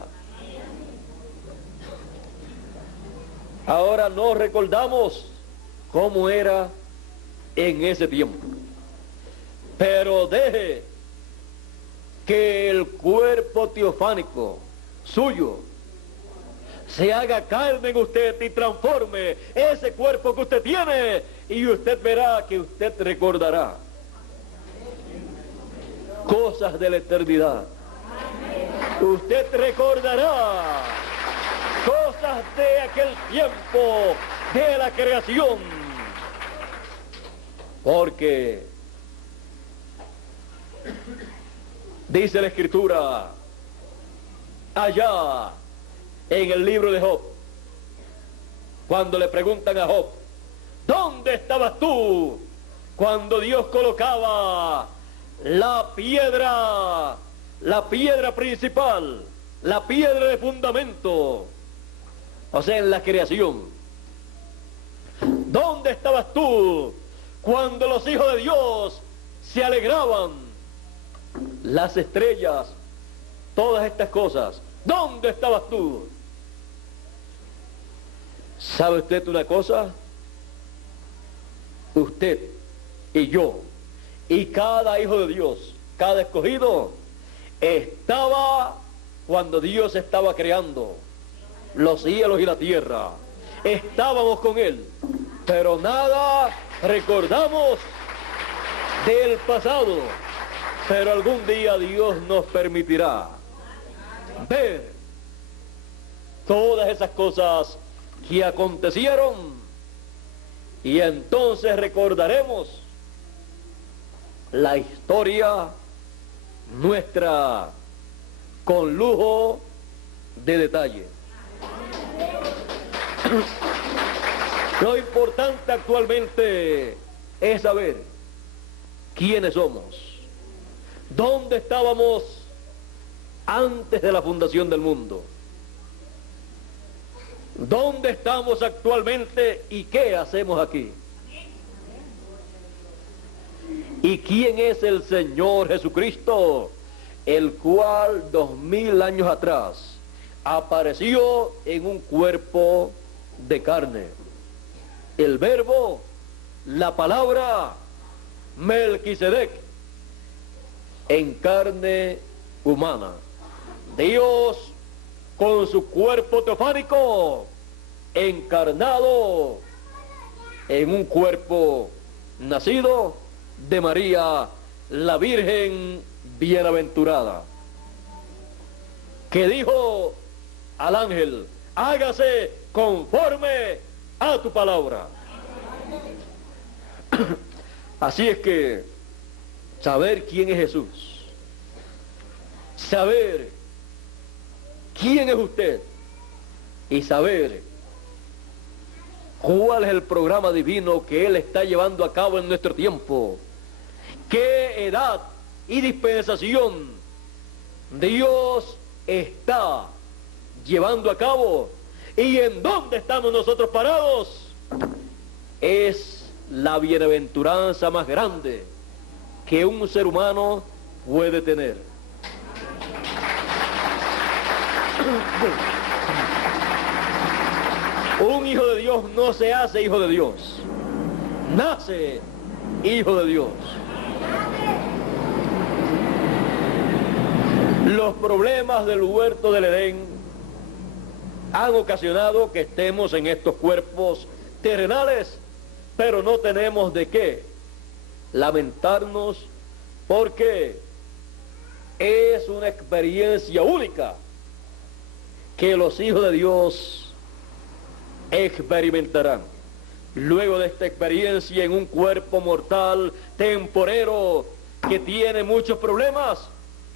Ahora no recordamos cómo era en ese tiempo, pero deje que el cuerpo teofánico suyo se haga carne en usted y transforme ese cuerpo que usted tiene, y usted verá que usted recordará cosas de la eternidad. Usted recordará cosas de aquel tiempo de la creación, porque dice la Escritura allá en el libro de Job, cuando le preguntan a Job: ¿dónde estabas tú cuando Dios colocaba la piedra principal, la piedra de fundamento, o sea, en la creación? ¿Dónde estabas tú cuando los hijos de Dios se alegraban, las estrellas, todas estas cosas? ¿Dónde estabas tú? ¿Sabe usted una cosa? Usted y yo y cada hijo de Dios, cada escogido, estaba cuando Dios estaba creando los cielos y la tierra. Estábamos con Él, pero nada recordamos del pasado. Pero algún día Dios nos permitirá ver todas esas cosas que acontecieron, y entonces recordaremos la historia nuestra con lujo de detalle. Lo importante actualmente es saber quiénes somos, dónde estábamos antes de la fundación del mundo, dónde estamos actualmente y qué hacemos aquí. ¿Y quién es el Señor Jesucristo, el cual 2000 años atrás apareció en un cuerpo de carne? El Verbo, la palabra, Melquisedec, en carne humana. Dios con su cuerpo teofánico, encarnado en un cuerpo nacido de María, la Virgen bienaventurada, que dijo al ángel: hágase conforme a tu palabra. Así es que saber quién es Jesús, saber quién es usted y saber cuál es el programa divino que Él está llevando a cabo en nuestro tiempo, qué edad y dispensación Dios está llevando a cabo y en dónde estamos nosotros parados, es la bienaventuranza más grande que un ser humano puede tener. Un hijo de Dios no se hace hijo de Dios, nace hijo de Dios. Los problemas del huerto del Edén han ocasionado que estemos en estos cuerpos terrenales, pero no tenemos de qué lamentarnos, porque es una experiencia única que los hijos de Dios experimentarán. Luego de esta experiencia en un cuerpo mortal, temporero, que tiene muchos problemas,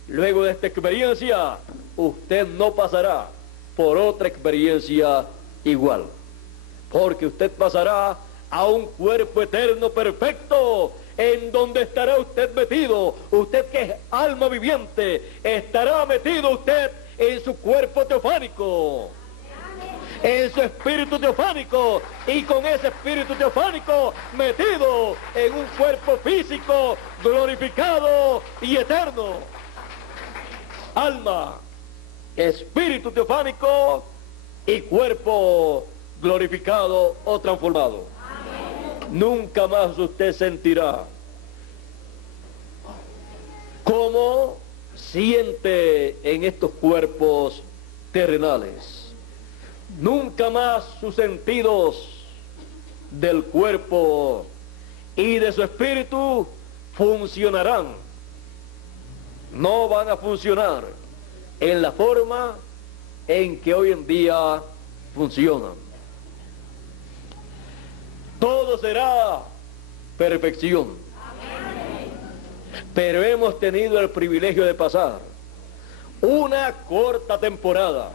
luego de esta experiencia, usted no pasará por otra experiencia igual, porque usted pasará a un cuerpo eterno perfecto, en donde estará usted metido. Usted que es alma viviente, estará metido usted en su cuerpo teofánico, en su espíritu teofánico, y con ese espíritu teofánico metido en un cuerpo físico glorificado y eterno. Alma, espíritu teofánico y cuerpo glorificado o transformado. Nunca más usted sentirá como siente en estos cuerpos terrenales. Nunca más sus sentidos del cuerpo y de su espíritu funcionarán. No van a funcionar en la forma en que hoy en día funcionan. Todo será perfección. Pero hemos tenido el privilegio de pasar una corta temporada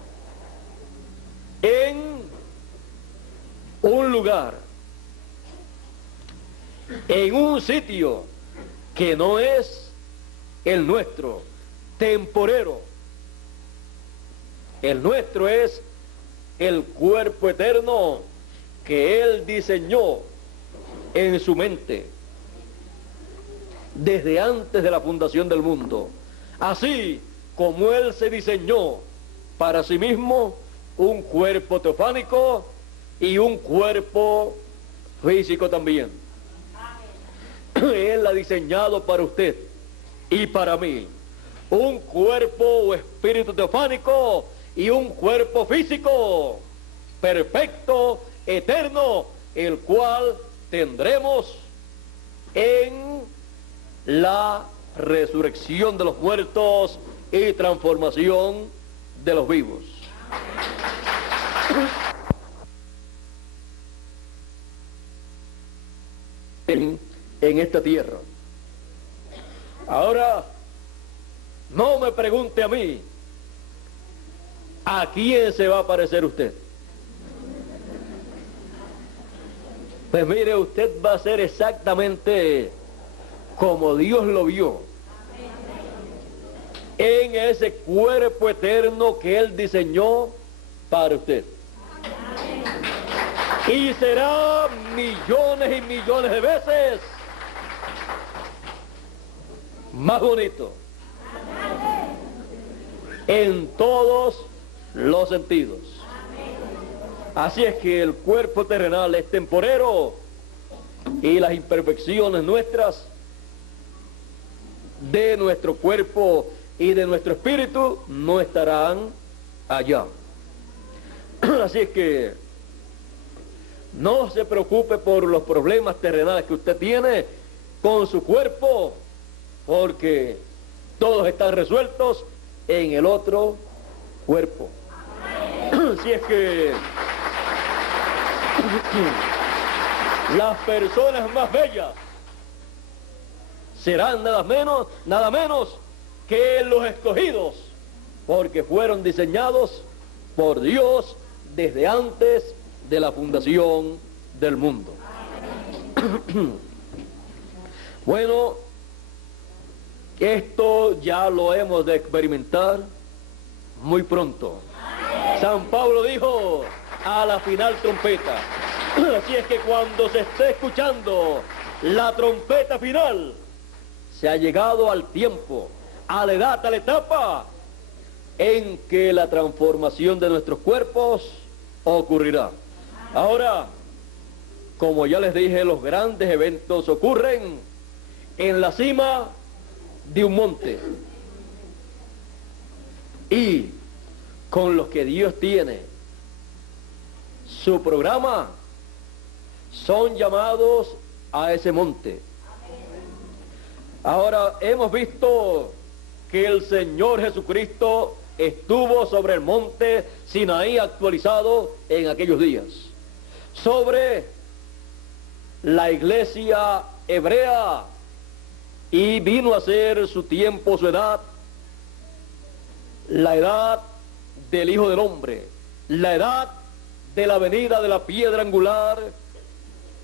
en un lugar, en un sitio que no es el nuestro, temporero. El nuestro es el cuerpo eterno que Él diseñó en su mente desde antes de la fundación del mundo, así como Él se diseñó para sí mismo un cuerpo teofánico y un cuerpo físico también. Él ha diseñado para usted y para mí un cuerpo o espíritu teofánico y un cuerpo físico, perfecto, eterno, el cual tendremos en la resurrección de los muertos y transformación de los vivos. En esta tierra. Ahora, no me pregunte a mí, ¿a quién se va a parecer usted? Pues mire, usted va a ser exactamente como Dios lo vio, en ese cuerpo eterno que Él diseñó para usted. Y será millones y millones de veces más bonito en todos los sentidos. Así es que el cuerpo terrenal es temporero y las imperfecciones nuestras, de nuestro cuerpo y de nuestro espíritu, no estarán allá. Así es que no se preocupe por los problemas terrenales que usted tiene con su cuerpo, porque todos están resueltos en el otro cuerpo. Así es que las personas más bellas serán nada menos que los escogidos, porque fueron diseñados por Dios desde antes de la fundación del mundo. Bueno, esto ya lo hemos de experimentar muy pronto. San Pablo dijo: a la final trompeta. Así es que cuando se esté escuchando la trompeta final, se ha llegado al tiempo, a la edad, a la etapa en que la transformación de nuestros cuerpos ocurrirá. Ahora, como ya les dije, los grandes eventos ocurren en la cima de un monte. Y con los que Dios tiene su programa, son llamados a ese monte. Ahora, hemos visto que el Señor Jesucristo estuvo sobre el monte Sinaí actualizado en aquellos días, sobre la iglesia hebrea, y vino a ser su tiempo, su edad, la edad del Hijo del Hombre, la edad de la venida de la piedra angular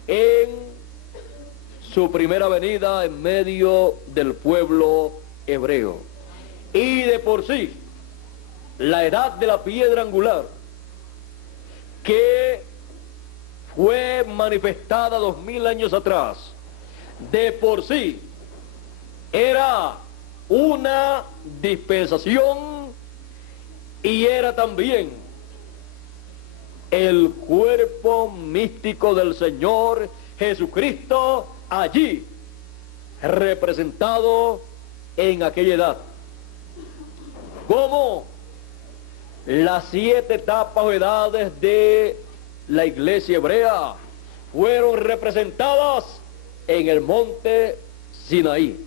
en su primera venida en medio del pueblo hebreo. Y de por sí, la edad de la piedra angular, que fue manifestada 2000 años atrás, de por sí era una dispensación y era también el cuerpo místico del Señor Jesucristo allí representado en aquella edad. Como las 7 etapas o edades de la iglesia hebrea fueron representadas en el monte Sinaí.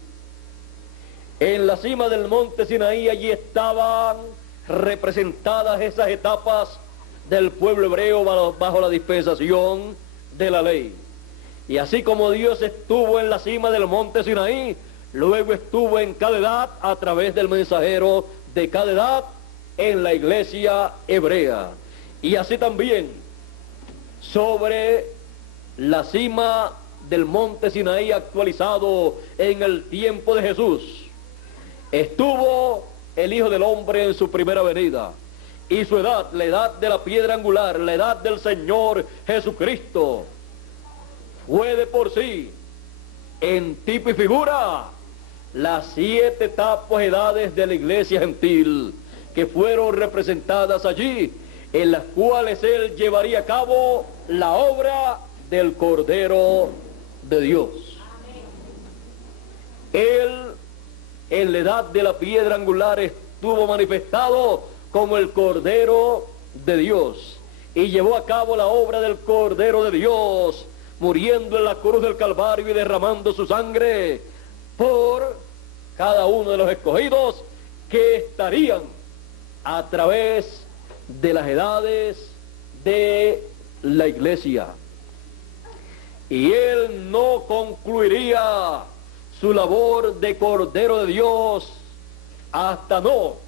En la cima del monte Sinaí, allí estaban representadas esas etapas del pueblo hebreo bajo la dispensación de la ley. Y así como Dios estuvo en la cima del monte Sinaí, luego estuvo en cada edad a través del mensajero de cada edad en la iglesia hebrea. Y así también sobre la cima del monte Sinaí actualizado en el tiempo de Jesús, estuvo el Hijo del Hombre en su primera venida. Y su edad, la edad de la piedra angular, la edad del Señor Jesucristo, fue de por sí, en tipo y figura, las 7 etapas, edades de la iglesia gentil, que fueron representadas allí, en las cuales Él llevaría a cabo la obra del Cordero de Dios. Él, en la edad de la piedra angular, estuvo manifestado como el Cordero de Dios, y llevó a cabo la obra del Cordero de Dios, muriendo en la cruz del Calvario y derramando su sangre por cada uno de los escogidos que estarían a través de las edades de la iglesia. Y él no concluiría su labor de Cordero de Dios hasta no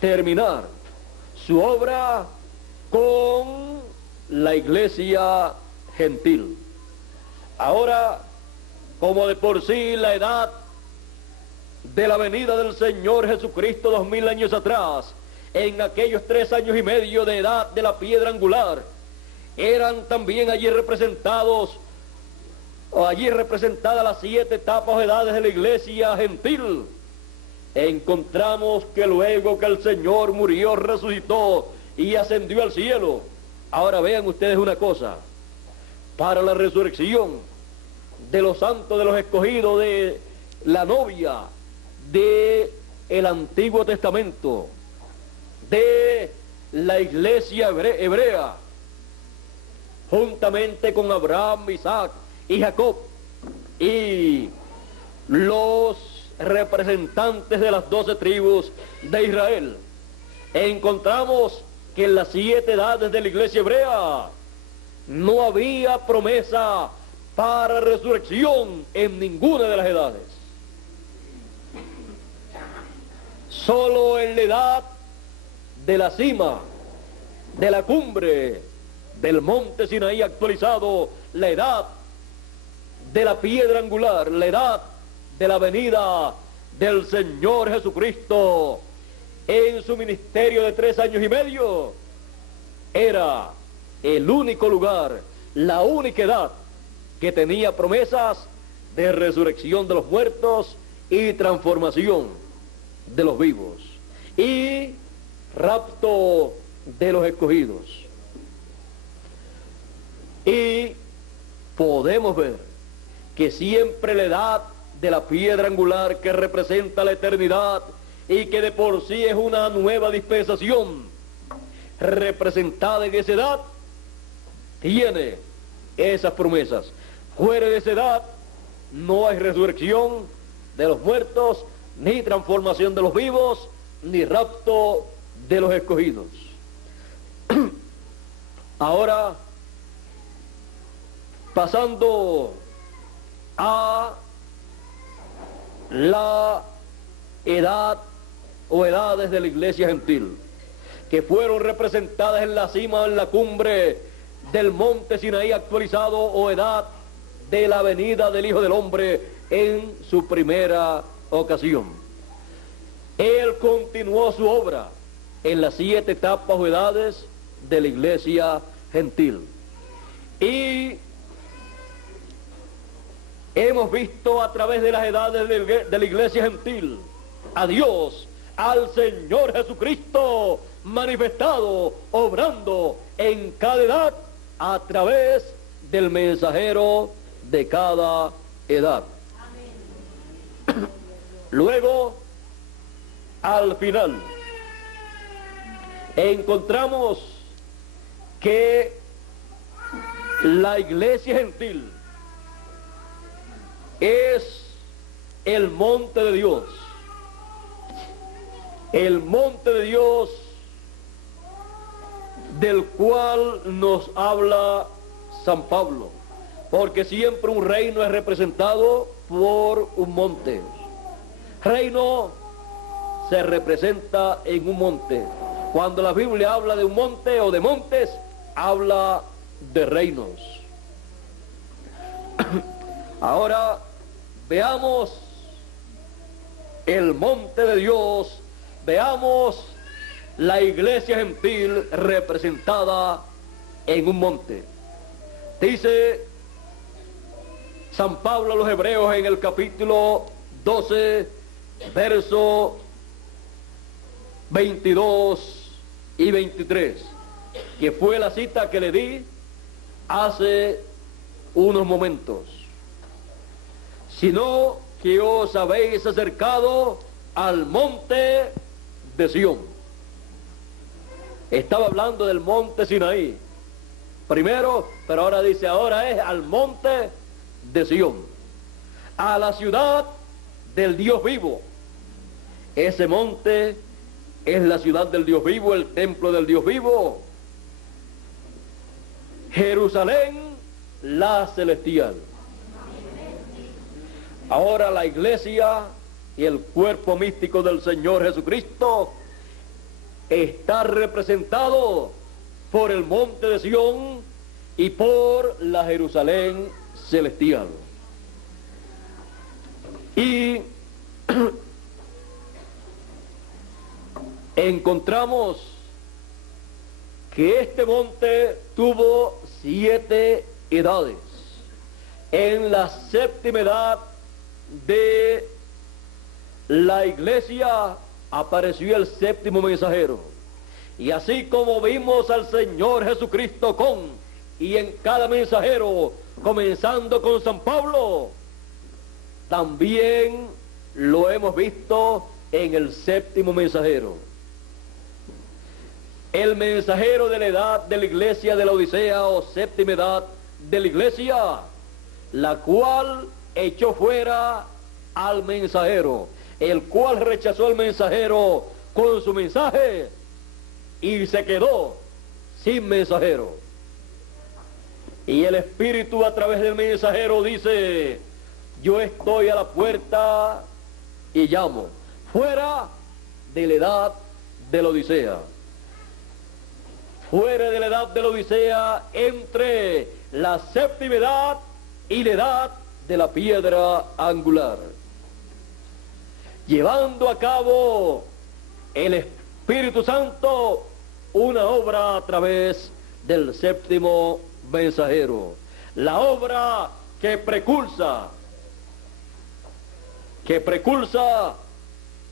terminar su obra con la iglesia gentil. Ahora, como de por sí la edad de la venida del Señor Jesucristo 2000 años atrás, en aquellos 3 años y medio de edad de la piedra angular, eran también allí representadas las 7 etapas o edades de la iglesia gentil. Encontramos que luego que el Señor murió, resucitó y ascendió al cielo. Ahora vean ustedes una cosa: para la resurrección de los santos, de los escogidos, de la novia de el Antiguo Testamento, de la iglesia hebrea, juntamente con Abraham, Isaac y Jacob, y los representantes de las 12 tribus de Israel, encontramos que en las 7 edades de la iglesia hebrea no había promesa para resurrección en ninguna de las edades. Solo en la edad de la cima, de la cumbre del monte Sinaí actualizado, la edad de la piedra angular, la edad de la venida del Señor Jesucristo en su ministerio de 3 años y medio, era el único lugar, la única edad que tenía promesas de resurrección de los muertos y transformación de los vivos y rapto de los escogidos. Y podemos ver que siempre la edad de la piedra angular, que representa la eternidad y que de por sí es una nueva dispensación, representada en esa edad, tiene esas promesas. Fuera de esa edad no hay resurrección de los muertos, ni transformación de los vivos, ni rapto de los escogidos. Ahora, pasando a la edad o edades de la iglesia gentil, que fueron representadas en la cima, en la cumbre del monte Sinaí actualizado, o edad de la venida del Hijo del Hombre en su primera ocasión. Él continuó su obra en las 7 etapas o edades de la iglesia gentil. Y hemos visto a través de las edades de la iglesia gentil a Dios, al Señor Jesucristo manifestado, obrando en cada edad a través del mensajero de cada edad. Amén. Luego, al final, encontramos que la iglesia gentil es el monte de Dios. El monte de Dios del cual nos habla San Pablo, porque siempre un reino es representado por un monte. Reino se representa en un monte. Cuando la Biblia habla de un monte o de montes, habla de reinos. Ahora veamos el monte de Dios, veamos la iglesia gentil representada en un monte. Dice San Pablo a los Hebreos en el capítulo 12, verso 22 y 23, que fue la cita que le di hace unos momentos. Sino que os habéis acercado al monte de Sión. Estaba hablando del monte Sinaí primero, pero ahora dice, ahora es al monte de Sión, a la ciudad del Dios vivo. Ese monte es la ciudad del Dios vivo, el templo del Dios vivo. Jerusalén, la celestial. Ahora la iglesia y el cuerpo místico del Señor Jesucristo está representado por el monte de Sión y por la Jerusalén celestial. Y encontramos que este monte tuvo 7 edades. En la séptima edad de la iglesia apareció el séptimo mensajero. Y así como vimos al Señor Jesucristo y en cada mensajero, comenzando con San Pablo, también lo hemos visto en el séptimo mensajero. El mensajero de la edad de la iglesia de la Odisea, o séptima edad de la iglesia, la cual echó fuera al mensajero, el cual rechazó al mensajero con su mensaje y se quedó sin mensajero. Y el Espíritu a través del mensajero dice, yo estoy a la puerta y llamo, fuera de la edad de la Odisea. Fuera de la edad de la Odisea, entre la séptima edad y la edad de la piedra angular, llevando a cabo el Espíritu Santo una obra a través del séptimo mensajero, la obra que precursa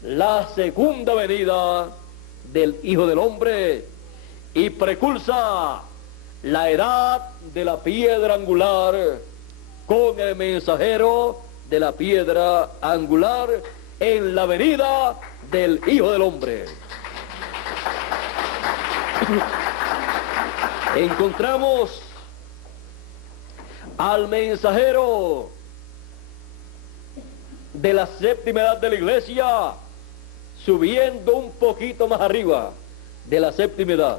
la segunda venida del Hijo del Hombre y precursa la edad de la piedra angular con el mensajero de la piedra angular en la venida del Hijo del Hombre. Encontramos al mensajero de la séptima edad de la iglesia subiendo un poquito más arriba de la séptima edad,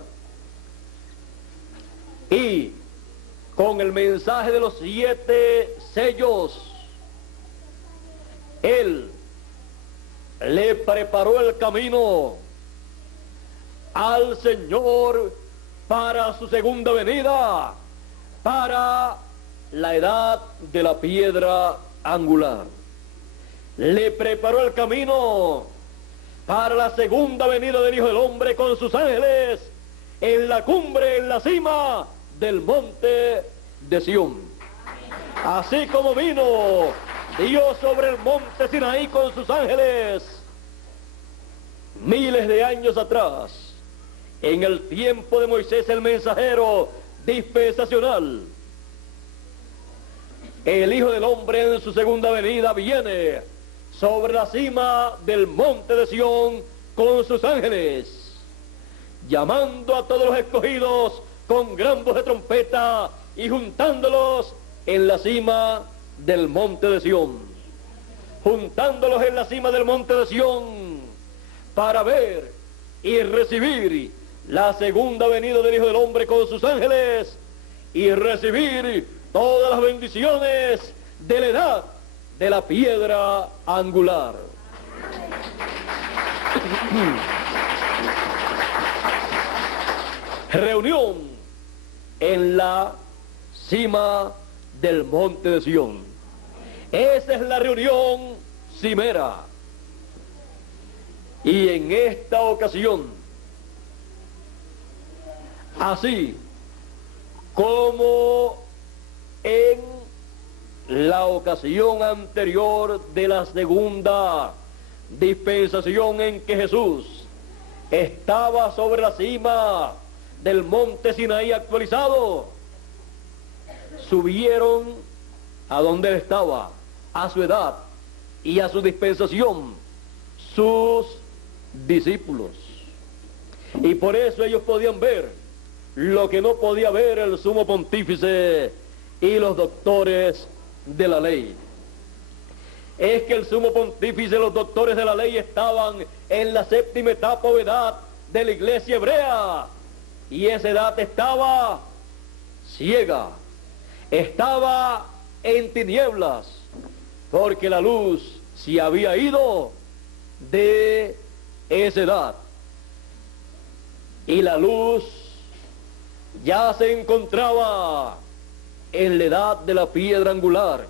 y con el mensaje de los 7 sellos, él le preparó el camino al Señor para su segunda venida, para la edad de la piedra angular. Le preparó el camino para la segunda venida del Hijo del Hombre con sus ángeles en la cumbre, en la cima del monte de Sión. Así como vino Dios sobre el monte Sinaí con sus ángeles miles de años atrás, en el tiempo de Moisés el mensajero dispensacional, el Hijo del Hombre en su segunda venida viene sobre la cima del monte de Sión con sus ángeles, llamando a todos los escogidos con gran voz de trompeta y juntándolos en la cima del monte de Sión, juntándolos en la cima del monte de Sión para ver y recibir la segunda venida del Hijo del Hombre con sus ángeles y recibir todas las bendiciones de la edad de la piedra angular. Reunión en la cima del monte de Sión. Esa es la reunión cimera. Y en esta ocasión, así como en la ocasión anterior de la segunda dispensación en que Jesús estaba sobre la cima del monte Sinaí actualizado, subieron a donde él estaba, a su edad y a su dispensación, sus discípulos. Y por eso ellos podían ver lo que no podía ver el sumo pontífice y los doctores de la ley. Es que el sumo pontífice y los doctores de la ley estaban en la séptima etapa o edad de la iglesia hebrea, y esa edad estaba ciega, estaba en tinieblas, porque la luz se había ido de esa edad, y la luz ya se encontraba en la edad de la piedra angular,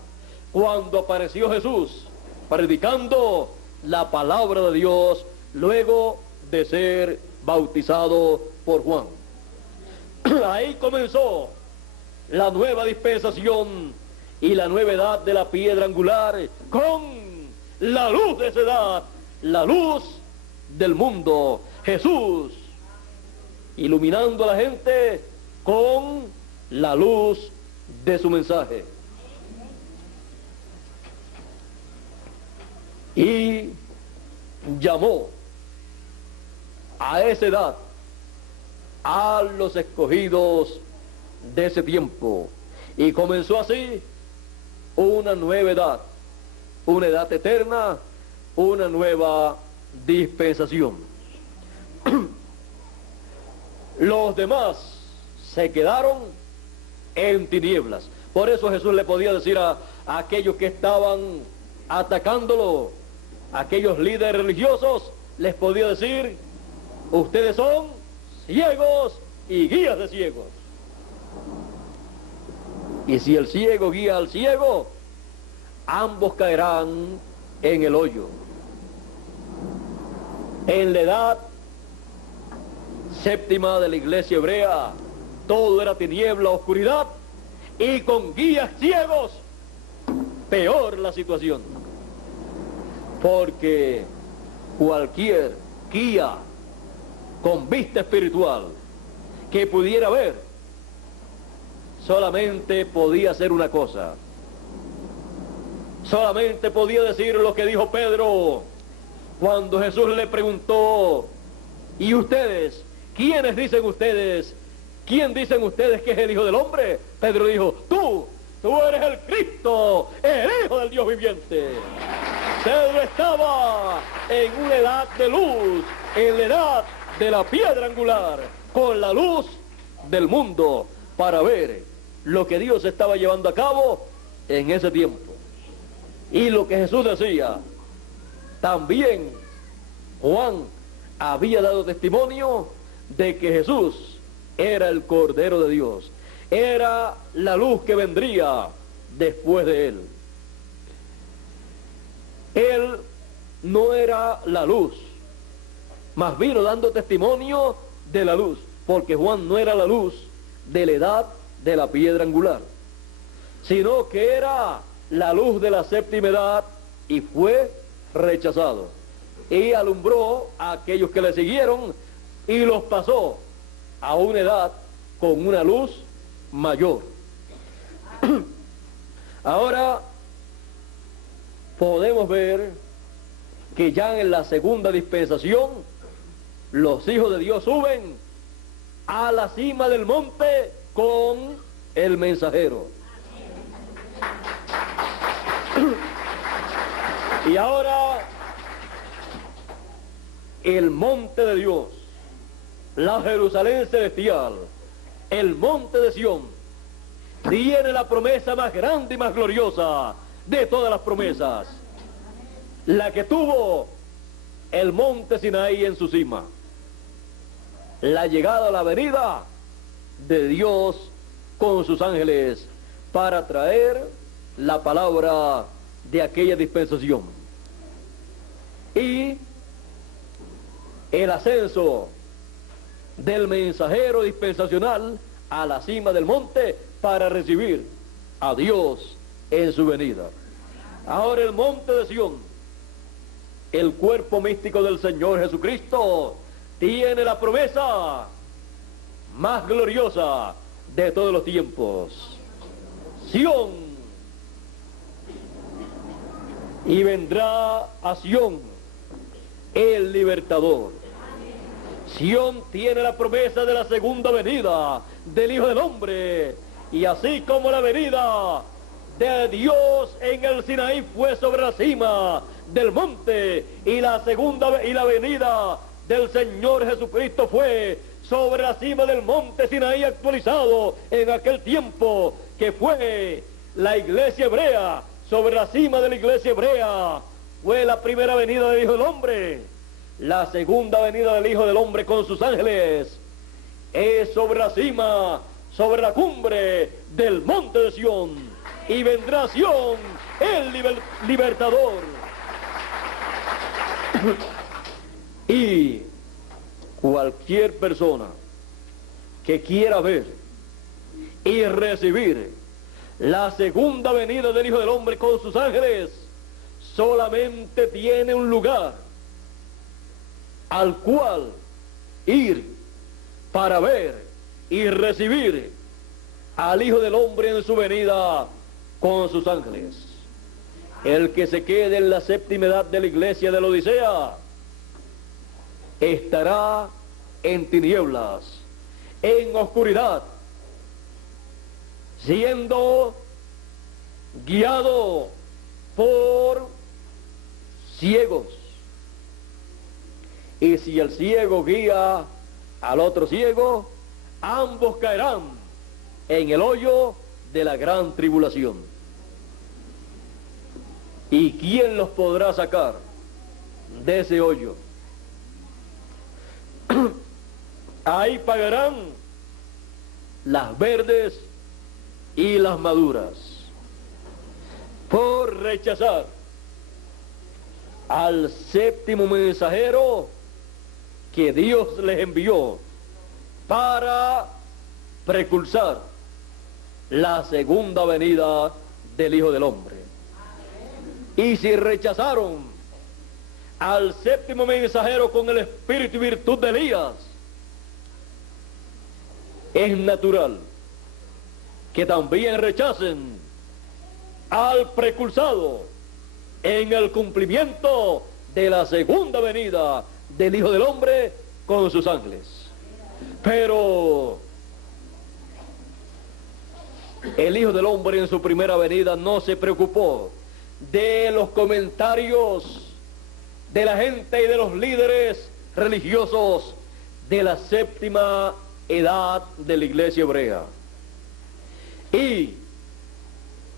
cuando apareció Jesús predicando la palabra de Dios luego de ser bautizado por Juan. Ahí comenzó la nueva dispensación y la nueva edad de la piedra angular, con la luz de esa edad, la luz del mundo, Jesús iluminando a la gente con la luz de su mensaje. Y llamó a esa edad a los escogidos de ese tiempo, y comenzó así una nueva edad, una edad eterna, una nueva dispensación. Los demás se quedaron en tinieblas. Por eso Jesús le podía decir a aquellos que estaban atacándolo, a aquellos líderes religiosos, les podía decir: ustedes son ciegos y guías de ciegos. Y si el ciego guía al ciego, ambos caerán en el hoyo. En la edad séptima de la iglesia hebrea, todo era tiniebla, oscuridad, y con guías ciegos, peor la situación. Porque cualquier guía con vista espiritual que pudiera ver, solamente podía hacer una cosa. Solamente podía decir lo que dijo Pedro cuando Jesús le preguntó: ¿y ustedes? ¿Quiénes dicen ustedes? ¿Quién dicen ustedes que es el Hijo del Hombre? Pedro dijo: tú eres el Cristo, el Hijo del Dios viviente. Pedro estaba en una edad de luz, en la edad de la piedra angular, con la luz del mundo, para ver lo que Dios estaba llevando a cabo en ese tiempo. Y lo que Jesús decía, también Juan había dado testimonio de que Jesús era el Cordero de Dios, era la luz que vendría después de él. Él no era la luz, mas vino dando testimonio de la luz, porque Juan no era la luz de la edad de la piedra angular, sino que era la luz de la séptima edad, y fue rechazado. Y alumbró a aquellos que le siguieron y los pasó a una edad con una luz mayor. Ahora podemos ver que ya en la segunda dispensación los hijos de Dios suben a la cima del monte con el mensajero. Y ahora el monte de Dios, la Jerusalén celestial, el monte de Sión, tiene la promesa más grande y más gloriosa de todas las promesas, la que tuvo el monte Sinaí en su cima, la llegada a la venida de Dios con sus ángeles para traer la palabra de aquella dispensación, y el ascenso del mensajero dispensacional a la cima del monte para recibir a Dios en su venida. Ahora el monte de Sión, el cuerpo místico del Señor Jesucristo, tiene la promesa más gloriosa de todos los tiempos. Sión, y vendrá a Sión el libertador. Sión tiene la promesa de la segunda venida del Hijo del Hombre, y así como la venida de Dios en el Sinaí fue sobre la cima del monte, y la venida del Señor Jesucristo fue sobre la cima del monte Sinaí actualizado en aquel tiempo, que fue la iglesia hebrea. Sobre la cima de la iglesia hebrea fue la primera venida del Hijo del Hombre. La segunda venida del Hijo del Hombre con sus ángeles es sobre la cima, sobre la cumbre del monte de Sión, y vendrá Sión el libertador. Y cualquier persona que quiera ver y recibir la segunda venida del Hijo del Hombre con sus ángeles, solamente tiene un lugar al cual ir para ver y recibir al Hijo del Hombre en su venida con sus ángeles. El que se quede en la séptima edad de la iglesia de la Odisea estará en tinieblas, en oscuridad, siendo guiado por ciegos. Y si el ciego guía al otro ciego, ambos caerán en el hoyo de la gran tribulación. ¿Y quién los podrá sacar de ese hoyo? Ahí pagarán las verdes y las maduras por rechazar al séptimo mensajero que Dios les envió para precursar la segunda venida del Hijo del Hombre. Y si rechazaron al séptimo mensajero con el espíritu y virtud de Elías, es natural que también rechacen al precursado en el cumplimiento de la segunda venida del Hijo del Hombre con sus ángeles. Pero el Hijo del Hombre en su primera venida no se preocupó de los comentarios de la gente y de los líderes religiosos de la séptima edad de la iglesia hebrea. Y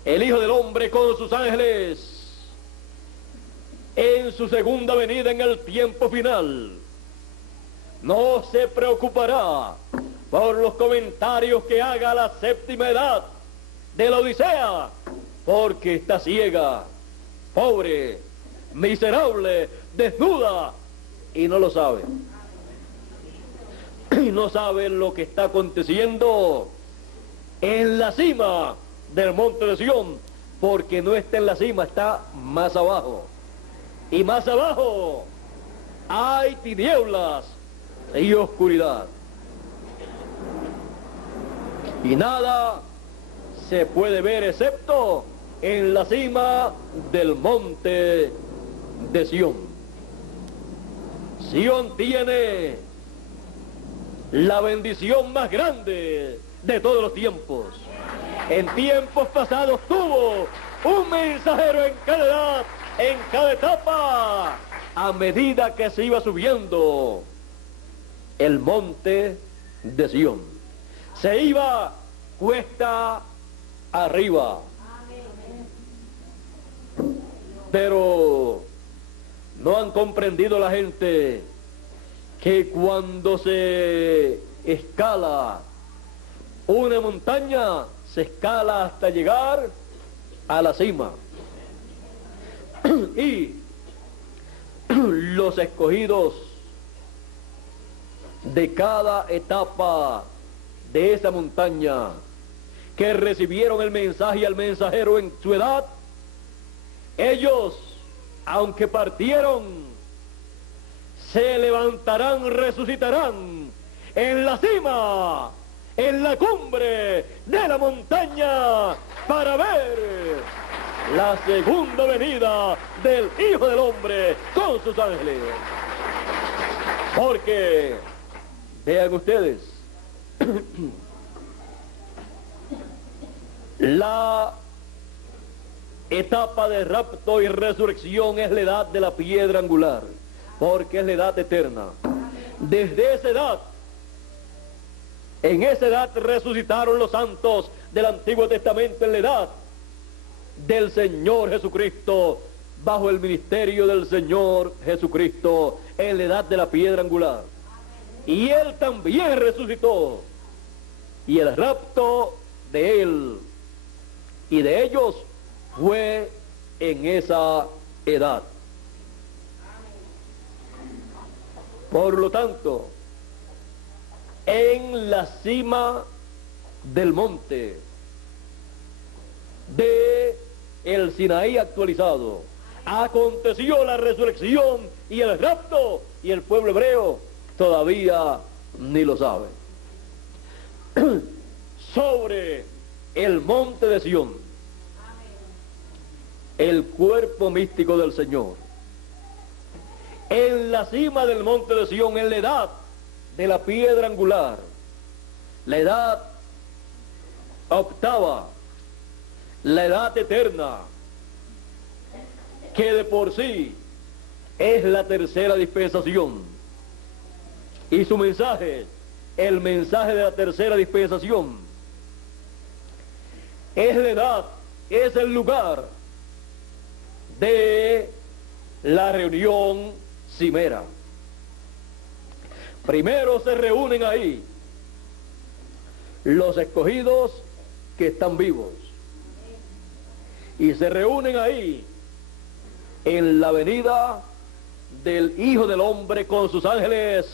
el Hijo del Hombre con sus ángeles en su segunda venida en el tiempo final no se preocupará por los comentarios que haga la séptima edad de la Odisea, porque está ciega, pobre, miserable, desnuda, y no lo sabe. Y no sabe lo que está aconteciendo en la cima del monte de Sión, porque no está en la cima, está más abajo. Y más abajo hay tinieblas y oscuridad. Y nada se puede ver excepto en la cima del monte de Sión. Sión tiene la bendición más grande de todos los tiempos. En tiempos pasados tuvo un mensajero en cada edad, en cada etapa, a medida que se iba subiendo el monte de Sión. Se iba cuesta arriba. Pero no han comprendido la gente que cuando se escala una montaña, se escala hasta llegar a la cima. Y los escogidos de cada etapa de esa montaña, que recibieron el mensaje y al mensajero en su edad, ellos, aunque partieron, se levantarán, resucitarán en la cima, en la cumbre de la montaña, para ver la segunda venida del Hijo del Hombre con sus ángeles. Porque Vean ustedes, la etapa de rapto y resurrección es la edad de la piedra angular, porque es la edad eterna. Desde esa edad, en esa edad resucitaron los santos del Antiguo Testamento, en la edad del Señor Jesucristo, bajo el ministerio del Señor Jesucristo, en la edad de la piedra angular. Y Él también resucitó, y el rapto de Él y de ellos fue en esa edad. Por lo tanto, en la cima del monte de el Sinaí actualizado, aconteció la resurrección y el rapto, y el pueblo hebreo todavía ni lo sabe. Sobre el monte de Sión, el cuerpo místico del Señor, en la cima del monte de Sión, en la edad de la piedra angular, la edad octava, la edad eterna, que de por sí es la tercera dispensación, y su mensaje, el mensaje de la tercera dispensación, es la edad, es el lugar de la reunión cimera. Primero se reúnen ahí los escogidos que están vivos, y se reúnen ahí en la venida del Hijo del Hombre con sus ángeles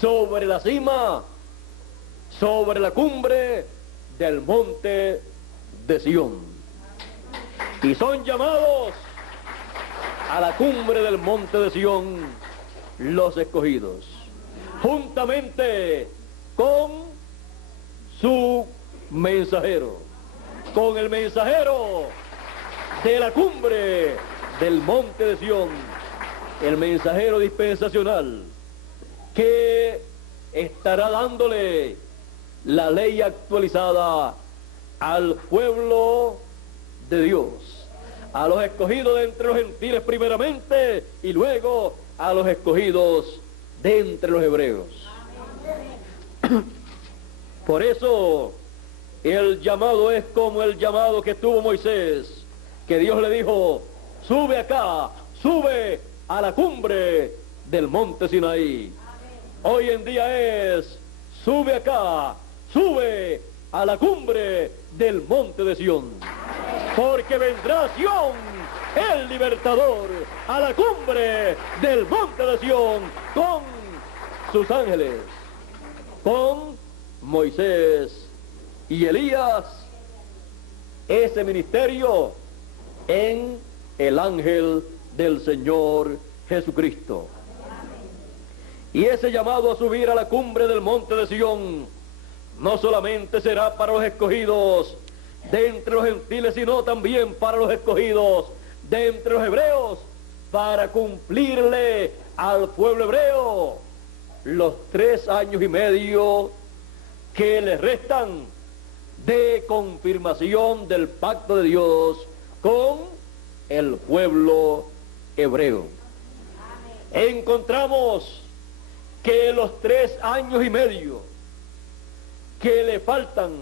sobre la cima, sobre la cumbre del monte de Sión, y son llamados a la cumbre del monte de Sión los escogidos, juntamente con su mensajero, con el mensajero de la cumbre del monte de Sión, el mensajero dispensacional, que estará dándole la ley actualizada al pueblo de Dios, a los escogidos de entre los gentiles primeramente, y luego a los escogidos de entre los hebreos. Por eso el llamado es como el llamado que tuvo Moisés, que Dios le dijo: sube acá, sube a la cumbre del monte Sinaí. Hoy en día es: sube acá, sube a la cumbre del monte de Sión, porque vendrá Sión, el libertador, a la cumbre del monte de Sión con sus ángeles, con Moisés y Elías, ese ministerio en el ángel del Señor Jesucristo. Y ese llamado a subir a la cumbre del monte de Sión no solamente será para los escogidos de entre los gentiles, sino también para los escogidos de entre los hebreos, para cumplirle al pueblo hebreo los 3 años y medio que les restan de confirmación del pacto de Dios con el pueblo hebreo. Encontramos que los 3 años y medio que le faltan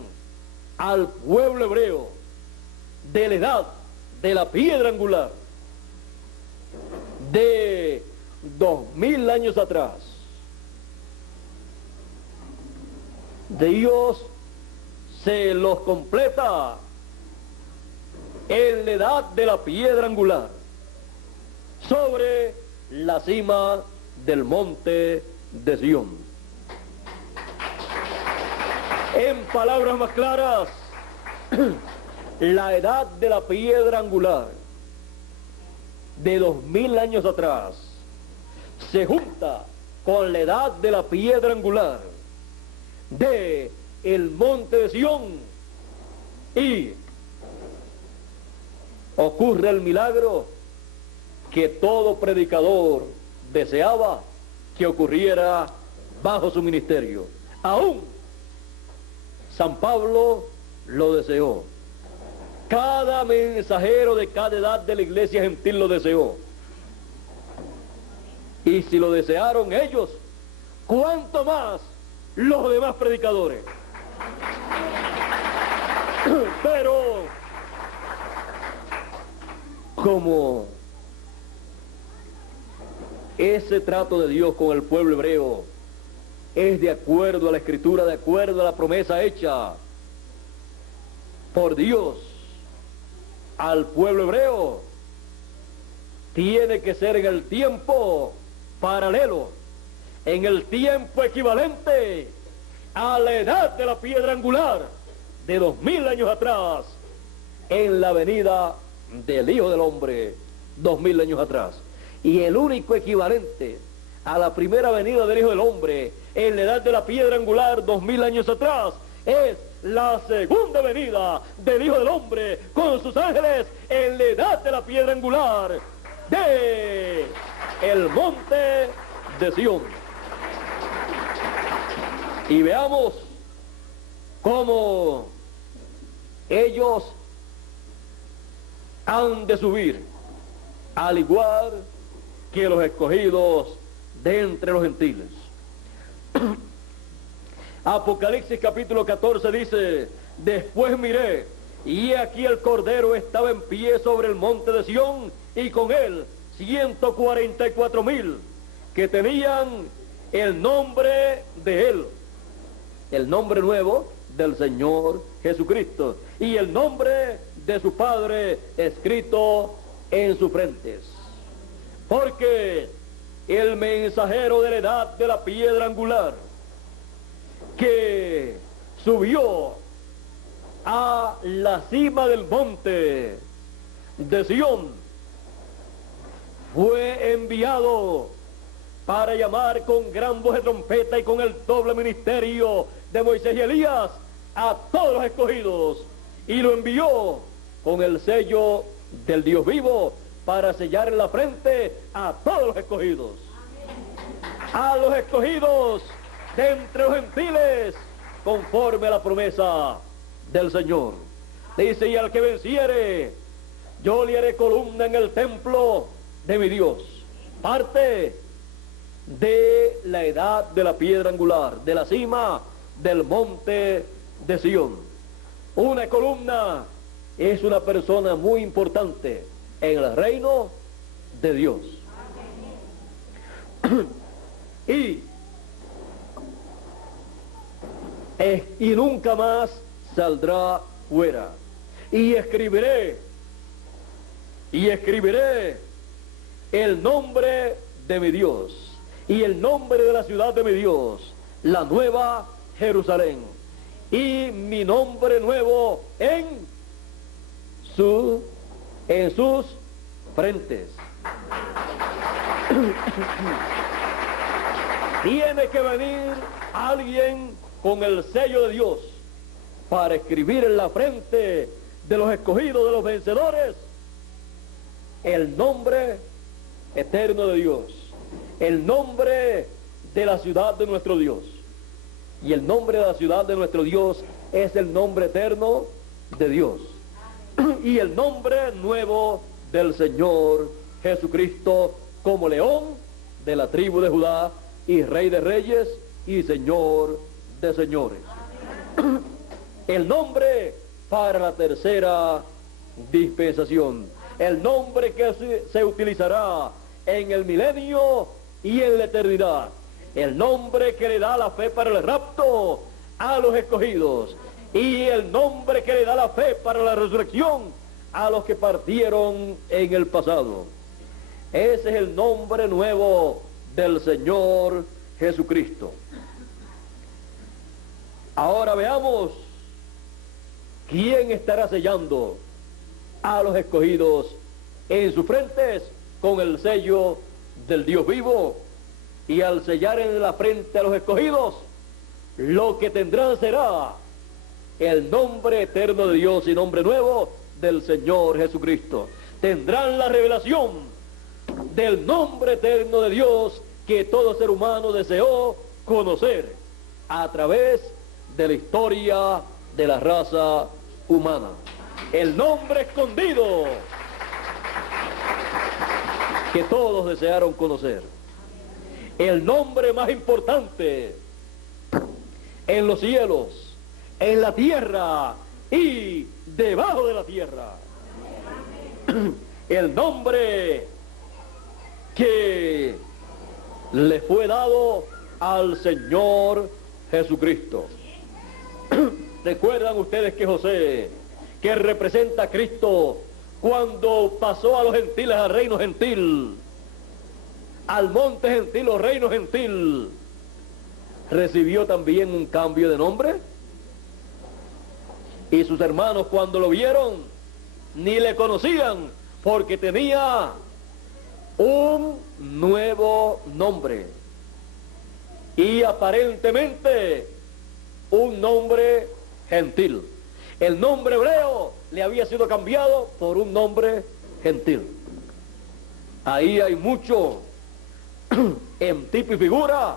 al pueblo hebreo de la edad de la piedra angular, de 2000 años atrás, Dios se los completa en la edad de la piedra angular, sobre la cima del monte de Sión. En palabras más claras, la edad de la piedra angular de 2000 años atrás se junta con la edad de la piedra angular de el monte de Sión, y ocurre el milagro que todo predicador deseaba que ocurriera bajo su ministerio. Aún San Pablo lo deseó. Cada mensajero de cada edad de la iglesia gentil lo deseó. Y si lo desearon ellos, ¿cuánto más los demás predicadores? Pero como ese trato de Dios con el pueblo hebreo es de acuerdo a la Escritura, de acuerdo a la promesa hecha por Dios al pueblo hebreo, tiene que ser en el tiempo paralelo, en el tiempo equivalente a la edad de la piedra angular de 2000 años atrás, en la venida del Hijo del Hombre 2000 años atrás. Y el único equivalente a la primera venida del Hijo del Hombre en la edad de la piedra angular 2000 años atrás es la segunda venida del Hijo del Hombre con sus ángeles en la edad de la piedra angular de el monte de Sión. Y veamos cómo ellos han de subir, al igual que los escogidos de entre los gentiles. Apocalipsis capítulo 14 dice: después miré, y he aquí el Cordero estaba en pie sobre el monte de Sión, y con él 144,000 que tenían el nombre de él, el nombre nuevo del Señor Jesucristo, y el nombre de su Padre escrito en sus frentes. Porque el mensajero de la edad de la piedra angular, que subió a la cima del monte de Sión, fue enviado para llamar con gran voz de trompeta y con el doble ministerio de Moisés y Elías a todos los escogidos, y lo envió con el sello del Dios vivo para sellar en la frente a todos los escogidos. A los escogidos de entre los gentiles, conforme a la promesa del Señor. Dice: y al que venciere, yo le haré columna en el templo de mi Dios. Parte de la edad de la piedra angular, de la cima del monte de Sión. Una columna es una persona muy importante en el reino de Dios. Y nunca más saldrá fuera. Y escribiré el nombre de mi Dios y el nombre de la ciudad de mi Dios, la nueva Jerusalén, y mi nombre nuevo en sus frentes. Tiene que venir alguien con el sello de Dios para escribir en la frente de los escogidos, de los vencedores, el nombre eterno de Dios, el nombre de la ciudad de nuestro Dios. Y el nombre de la ciudad de nuestro Dios es el nombre eterno de Dios. Y el nombre nuevo del Señor Jesucristo, como león de la tribu de Judá, y rey de reyes y señor de señores. El nombre para la tercera dispensación, el nombre que se utilizará en el milenio y en la eternidad, el nombre que le da la fe para el rapto a los escogidos, y el nombre que le da la fe para la resurrección a los que partieron en el pasado. Ese es el nombre nuevo del Señor Jesucristo. Ahora veamos quién estará sellando a los escogidos en sus frentes con el sello del Dios vivo. Y al sellar en la frente a los escogidos, lo que tendrán será el nombre eterno de Dios y nombre nuevo del Señor Jesucristo. Tendrán la revelación del nombre eterno de Dios que todo ser humano deseó conocer a través de la historia de la raza humana. El nombre escondido que todos desearon conocer. El nombre más importante en los cielos, en la tierra y debajo de la tierra. El nombre que le fue dado al Señor Jesucristo. ¿Recuerdan ustedes que José, que representa a Cristo, cuando pasó a los gentiles, al reino gentil, al monte gentil o reino gentil, recibió también un cambio de nombre? Y sus hermanos, cuando lo vieron, ni le conocían, porque tenía un nuevo nombre, y aparentemente un nombre gentil. El nombre hebreo le había sido cambiado por un nombre gentil. Ahí hay mucho en tipo y figura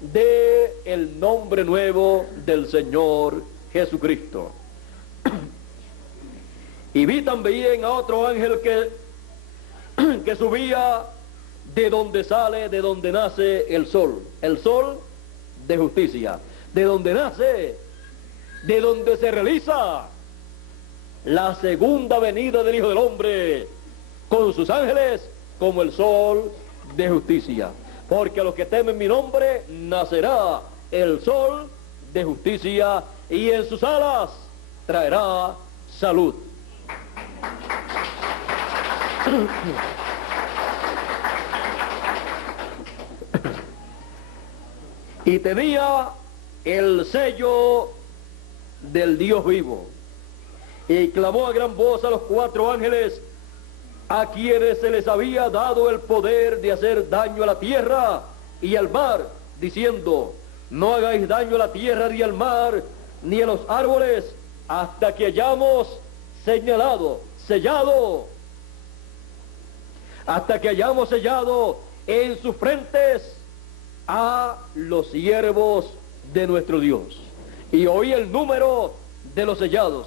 de el nombre nuevo del Señor Jesucristo. Y vi también a otro ángel que subía de donde sale, de donde nace el sol de justicia, de donde nace, de donde se realiza la segunda venida del Hijo del Hombre, con sus ángeles como el sol de justicia. Porque a los que temen mi nombre nacerá el sol de justicia, y en sus alas traerá salud. Y tenía el sello del Dios vivo, y clamó a gran voz a los 4 ángeles, a quienes se les había dado el poder de hacer daño a la tierra y al mar, diciendo: no hagáis daño a la tierra ni al mar, ni a los árboles, hasta que hayamos sellado, hasta que hayamos sellado en sus frentes a los siervos de nuestro Dios. Y oí el número de los sellados: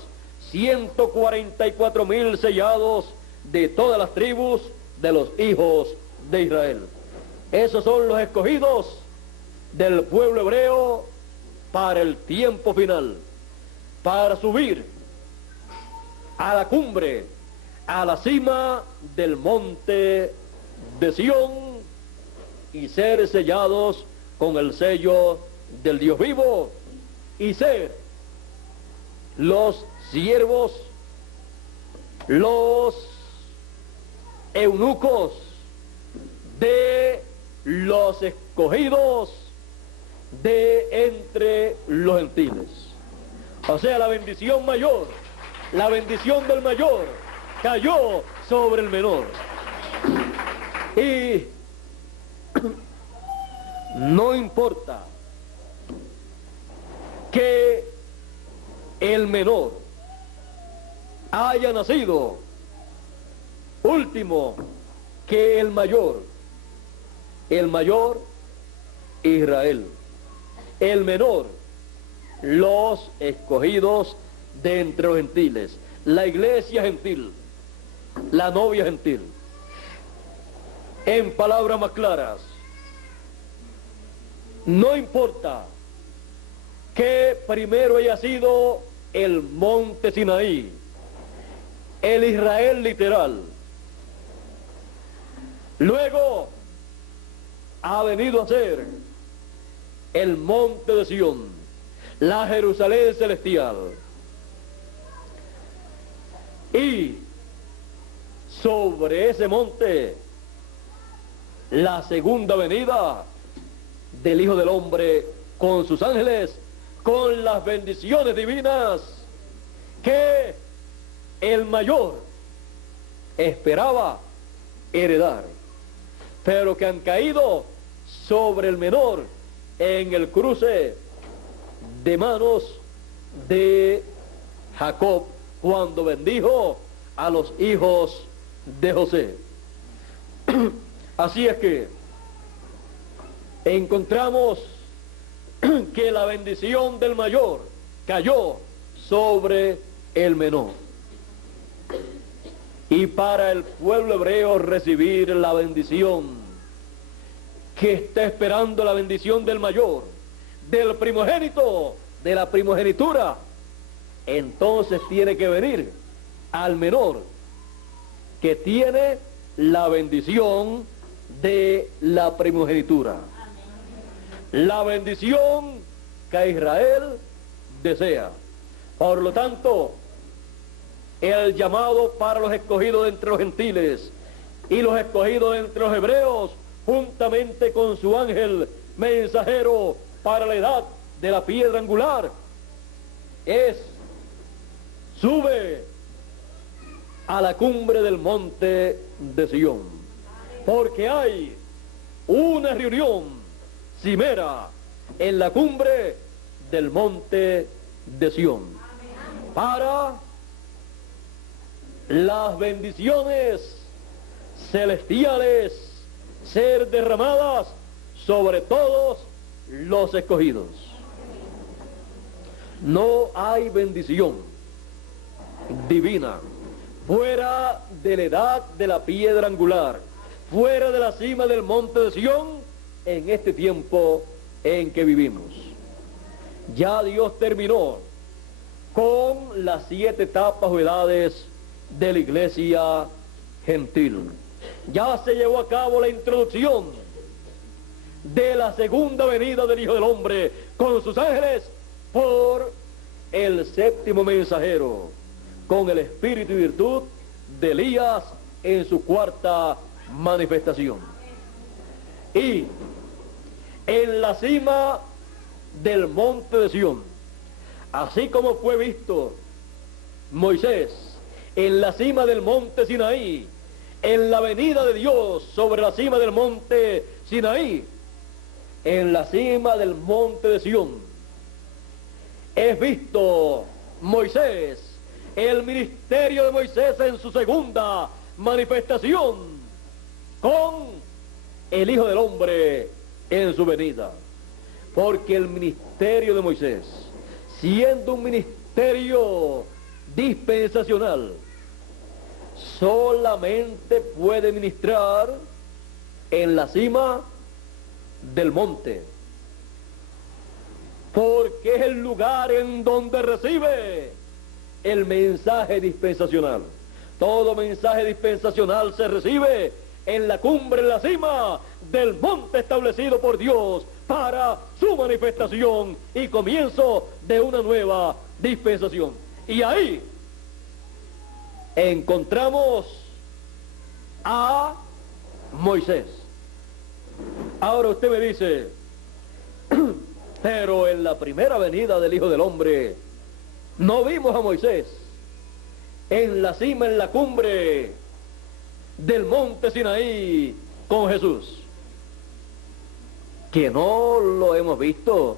144,000 sellados de todas las tribus de los hijos de Israel. Esos son los escogidos del pueblo hebreo para el tiempo final, para subir a la cumbre, a la cima del monte de Sión, y ser sellados con el sello del Dios vivo, y ser los siervos, los eunucos de los escogidos de entre los gentiles. O sea, la bendición mayor, la bendición del mayor cayó sobre el menor. Y no importa que el menor haya nacido último que el mayor Israel, el menor los escogidos de entre los gentiles, la iglesia gentil, la novia gentil. En palabras más claras, no importa que primero haya sido el monte Sinaí, el Israel literal, luego ha venido a ser el monte de Sión, la Jerusalén celestial, y sobre ese monte la segunda venida del Hijo del Hombre con sus ángeles, con las bendiciones divinas que el mayor esperaba heredar, pero que han caído sobre el menor en el cruce de manos de Jacob cuando bendijo a los hijos de José. Así es que encontramos que la bendición del mayor cayó sobre el menor. Y para el pueblo hebreo recibir la bendición, que está esperando la bendición del mayor, del primogénito, de la primogenitura, entonces tiene que venir al menor, que tiene la bendición de la primogenitura. La bendición que Israel desea. Por lo tanto, el llamado para los escogidos entre los gentiles y los escogidos entre los hebreos, juntamente con su ángel mensajero para la edad de la piedra angular, es: sube a la cumbre del monte de Sión, porque hay una reunión cimera en la cumbre del monte de Sión para las bendiciones celestiales ser derramadas sobre todos los escogidos. No hay bendición divina fuera de la edad de la piedra angular, fuera de la cima del monte de Sión, en este tiempo en que vivimos. Ya Dios terminó con las 7 etapas o edades de la iglesia gentil. Ya se llevó a cabo la introducción de la segunda venida del Hijo del Hombre con sus ángeles por el 7º mensajero, con el espíritu y virtud de Elías en su 4ª manifestación. Y en la cima del monte de Sión, así como fue visto Moisés en la cima del monte Sinaí, en la venida de Dios sobre la cima del monte Sinaí, en la cima del monte de Sión, es visto Moisés, el ministerio de Moisés en su 2ª manifestación, con el Hijo del Hombre en su venida. Porque el ministerio de Moisés, siendo un ministerio dispensacional, solamente puede ministrar en la cima del monte, porque es el lugar en donde recibe el mensaje dispensacional. Todo mensaje dispensacional se recibe en la cumbre, en la cima del monte establecido por Dios para su manifestación y comienzo de una nueva dispensación. Y ahí encontramos a Moisés. Ahora usted me dice, pero en la primera venida del Hijo del Hombre no vimos a Moisés en la cima, en la cumbre del monte Sinaí con Jesús. Que no lo hemos visto.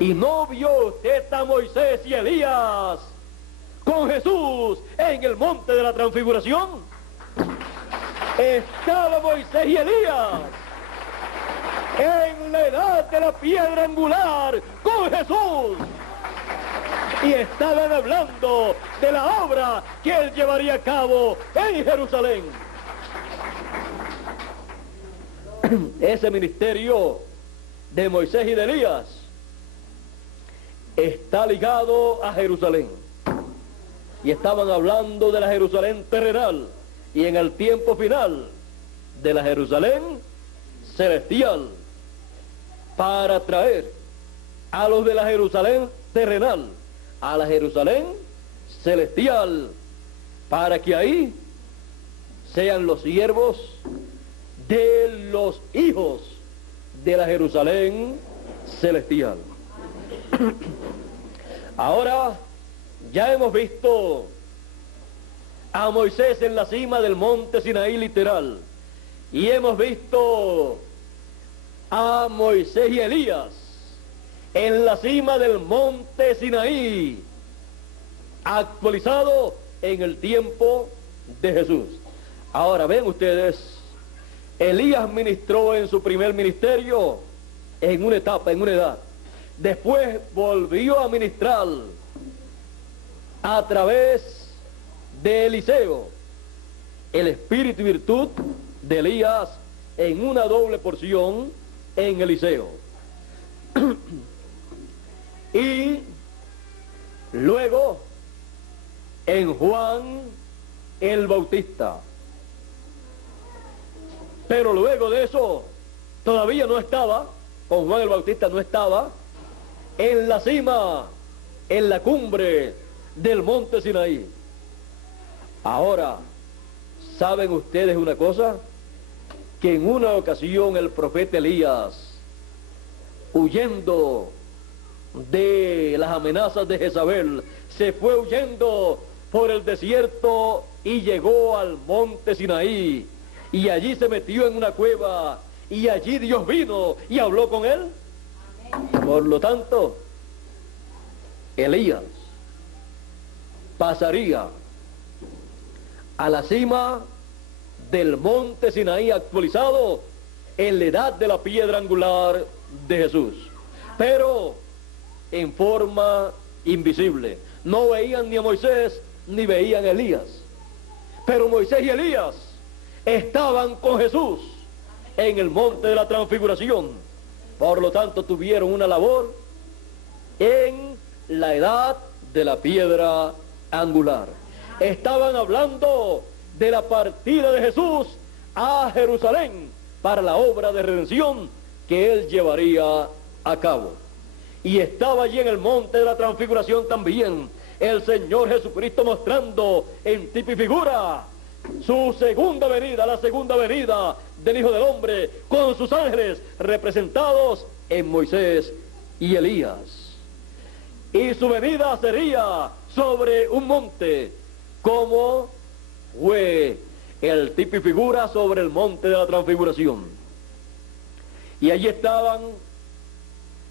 Y no vio usted a Moisés y Elías con Jesús en el monte de la transfiguración. Estaba Moisés y Elías en la edad de la piedra angular con Jesús, y estaban hablando de la obra que él llevaría a cabo en Jerusalén. Ese ministerio de Moisés y de Elías está ligado a Jerusalén, y estaban hablando de la Jerusalén terrenal y en el tiempo final de la Jerusalén celestial, para traer a los de la Jerusalén terrenal a la Jerusalén celestial, para que ahí sean los siervos de los hijos de la Jerusalén celestial. Ahora ya hemos visto a Moisés en la cima del monte Sinaí literal, y hemos visto a Moisés y Elías en la cima del monte Sinaí, actualizado en el tiempo de Jesús. Ahora ven ustedes, Elías ministró en su primer ministerio en una etapa, en una edad después volvió a ministrar a través de Eliseo el espíritu y virtud de Elías en una doble porción en Eliseo. Y luego en Juan el Bautista. Pero luego de eso todavía no estaba, con Juan el Bautista no estaba en la cima, en la cumbre del monte Sinaí. Ahora, ¿saben ustedes una cosa? Que en una ocasión el profeta Elías, huyendo de las amenazas de Jezabel, se fue huyendo por el desierto y llegó al monte Sinaí, y allí se metió en una cueva, y allí Dios vino y habló con él. Por lo tanto, Elías pasaría a la cima del monte Sinaí actualizado en la edad de la piedra angular de Jesús, pero en forma invisible. No veían ni a Moisés ni veían a Elías, pero Moisés y Elías estaban con Jesús en el monte de la transfiguración. Por lo tanto, tuvieron una labor en la edad de la piedra angular. Estaban hablando de la partida de Jesús a Jerusalén para la obra de redención que él llevaría a cabo. Y estaba allí en el monte de la transfiguración también el Señor Jesucristo, mostrando en tipo y figura su segunda venida, la segunda venida del Hijo del Hombre, con sus ángeles representados en Moisés y Elías. Y su venida sería sobre un monte, como fue el tipo y figura sobre el monte de la transfiguración. Y allí estaban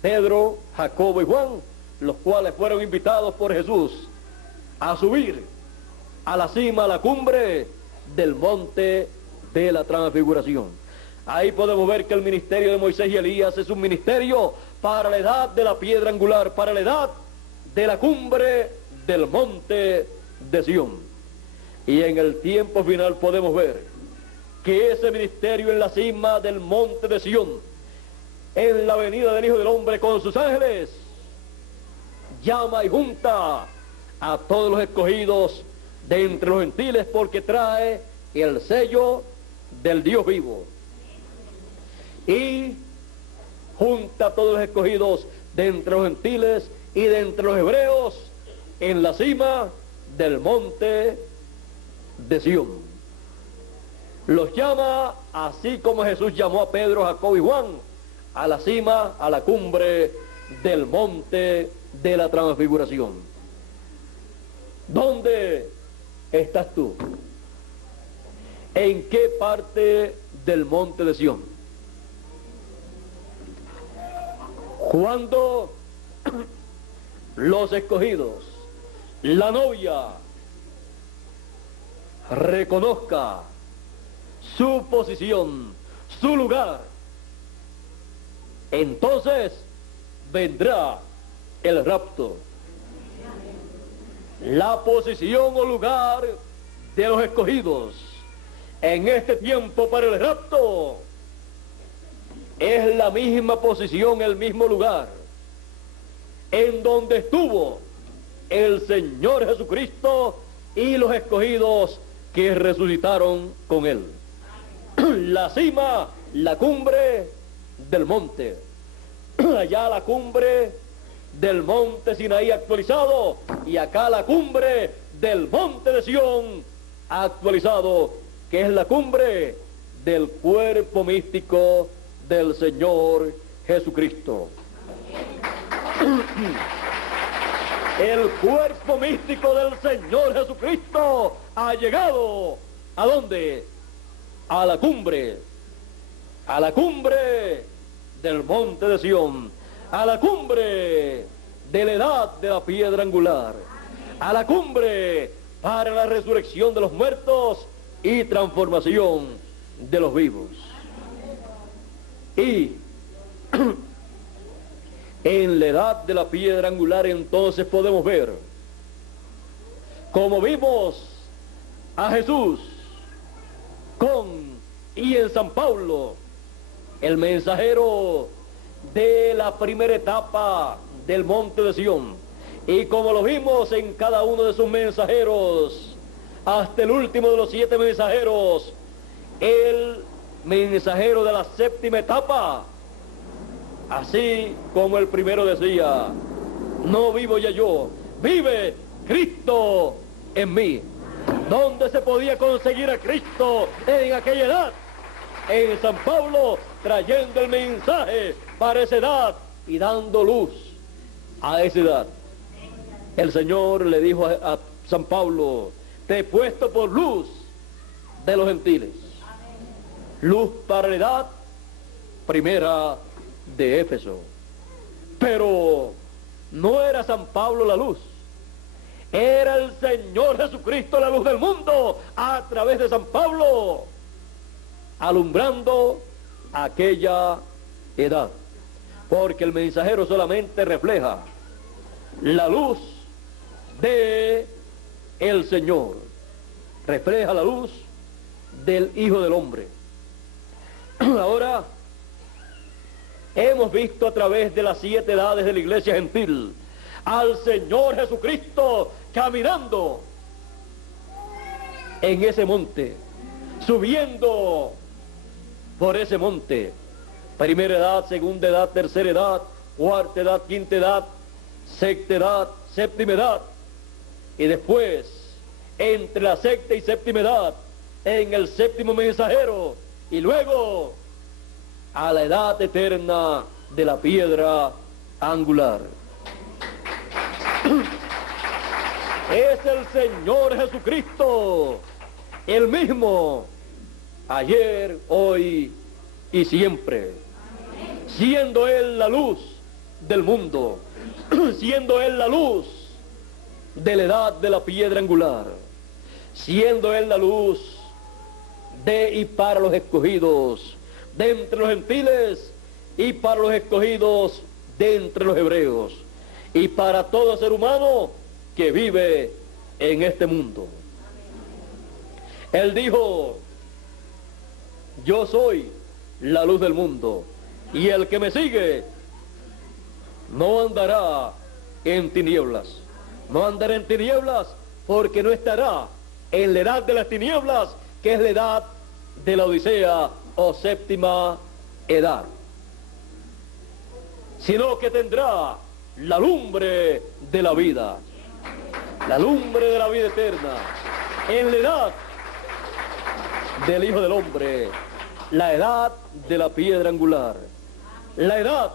Pedro, Jacobo y Juan, los cuales fueron invitados por Jesús a subir a la cima, a la cumbre del monte de la transfiguración. Ahí podemos ver que el ministerio de Moisés y Elías es un ministerio para la edad de la piedra angular, para la edad de la cumbre del monte de Sión. Y en el tiempo final podemos ver que ese ministerio en la cima del monte de Sión, en la venida del Hijo del Hombre con sus ángeles, llama y junta a todos los escogidos de entre los gentiles, porque trae el sello del Dios vivo. Y junta a todos los escogidos de entre los gentiles y de entre los hebreos en la cima del monte de Sión. Los llama así como Jesús llamó a Pedro, Jacobo y Juan a la cima, a la cumbre del monte de la transfiguración. ¿Dónde estás tú? ¿En qué parte del monte de Sión? Cuando los escogidos, la novia, reconozca su posición, su lugar, entonces vendrá el rapto. La posición o lugar de los escogidos en este tiempo para el rapto es la misma posición, el mismo lugar en donde estuvo el Señor Jesucristo y los escogidos que resucitaron con él. La cima, la cumbre del monte, allá la cumbre del monte Sinaí actualizado, y acá la cumbre del monte de Sión actualizado, que es la cumbre del cuerpo místico del Señor Jesucristo. El cuerpo místico del Señor Jesucristo ha llegado, ¿a dónde? A la cumbre del monte de Sión, a la cumbre de la edad de la piedra angular, a la cumbre para la resurrección de los muertos y transformación de los vivos. Y En la edad de la piedra angular entonces podemos ver, como vimos a Jesús y en San Pablo, el mensajero de la primera etapa del monte de Sión, y como lo vimos en cada uno de sus mensajeros, hasta el último de los 7 mensajeros, el mensajero de la séptima etapa, así como el primero decía, no vivo ya yo, vive Cristo en mí. ¿Dónde se podía conseguir a Cristo en aquella edad? En San Pablo, trayendo el mensaje para esa edad y dando luz a esa edad. El Señor le dijo a San Pablo, te he puesto por luz de los gentiles. Luz para la edad primera de Éfeso. Pero no era San Pablo la luz, era el Señor Jesucristo la luz del mundo a través de San Pablo, alumbrando aquella edad, porque el mensajero solamente refleja la luz de el Señor, refleja la luz del Hijo del Hombre. Ahora hemos visto a través de las 7 edades de la iglesia gentil al Señor Jesucristo caminando en ese monte, subiendo por ese monte, primera edad, segunda edad, tercera edad, cuarta edad, quinta edad, sexta edad, séptima edad, y después, entre la sexta y séptima edad, en el séptimo mensajero, y luego a la edad eterna de la piedra angular. Es el Señor Jesucristo, el mismo, ayer, hoy y siempre, siendo Él la luz del mundo, siendo Él la luz de la edad de la piedra angular, siendo Él la luz de y para los escogidos de entre los gentiles y para los escogidos de entre los hebreos y para todo ser humano que vive en este mundo. Él dijo, yo soy la luz del mundo, y el que me sigue no andará en tinieblas. No andará en tinieblas porque no estará en la edad de las tinieblas, que es la edad de la Odisea o séptima edad, sino que tendrá la lumbre de la vida, la lumbre de la vida eterna, en la edad del Hijo del Hombre, la edad de la piedra angular, la edad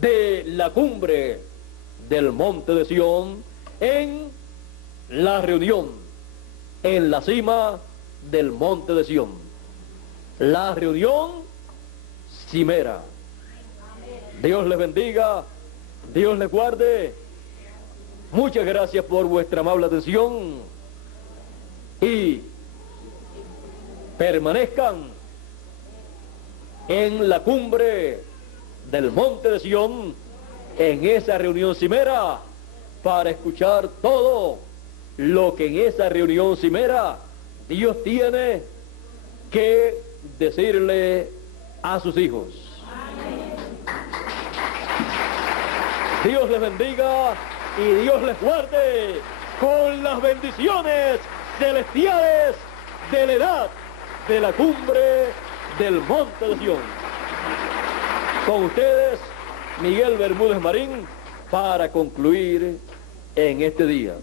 de la cumbre del monte de Sión, en la reunión, en la cima del monte de Sión, la reunión cimera. Dios les bendiga, Dios les guarde. Muchas gracias por vuestra amable atención y permanezcan en la cumbre del monte de Sión, en esa reunión cimera, para escuchar todo lo que en esa reunión cimera Dios tiene que decirle a sus hijos. Dios les bendiga y Dios les guarde con las bendiciones celestiales de la edad de la cumbre del monte de Sión. Con ustedes, Miguel Bermúdez Marín, para concluir en este día.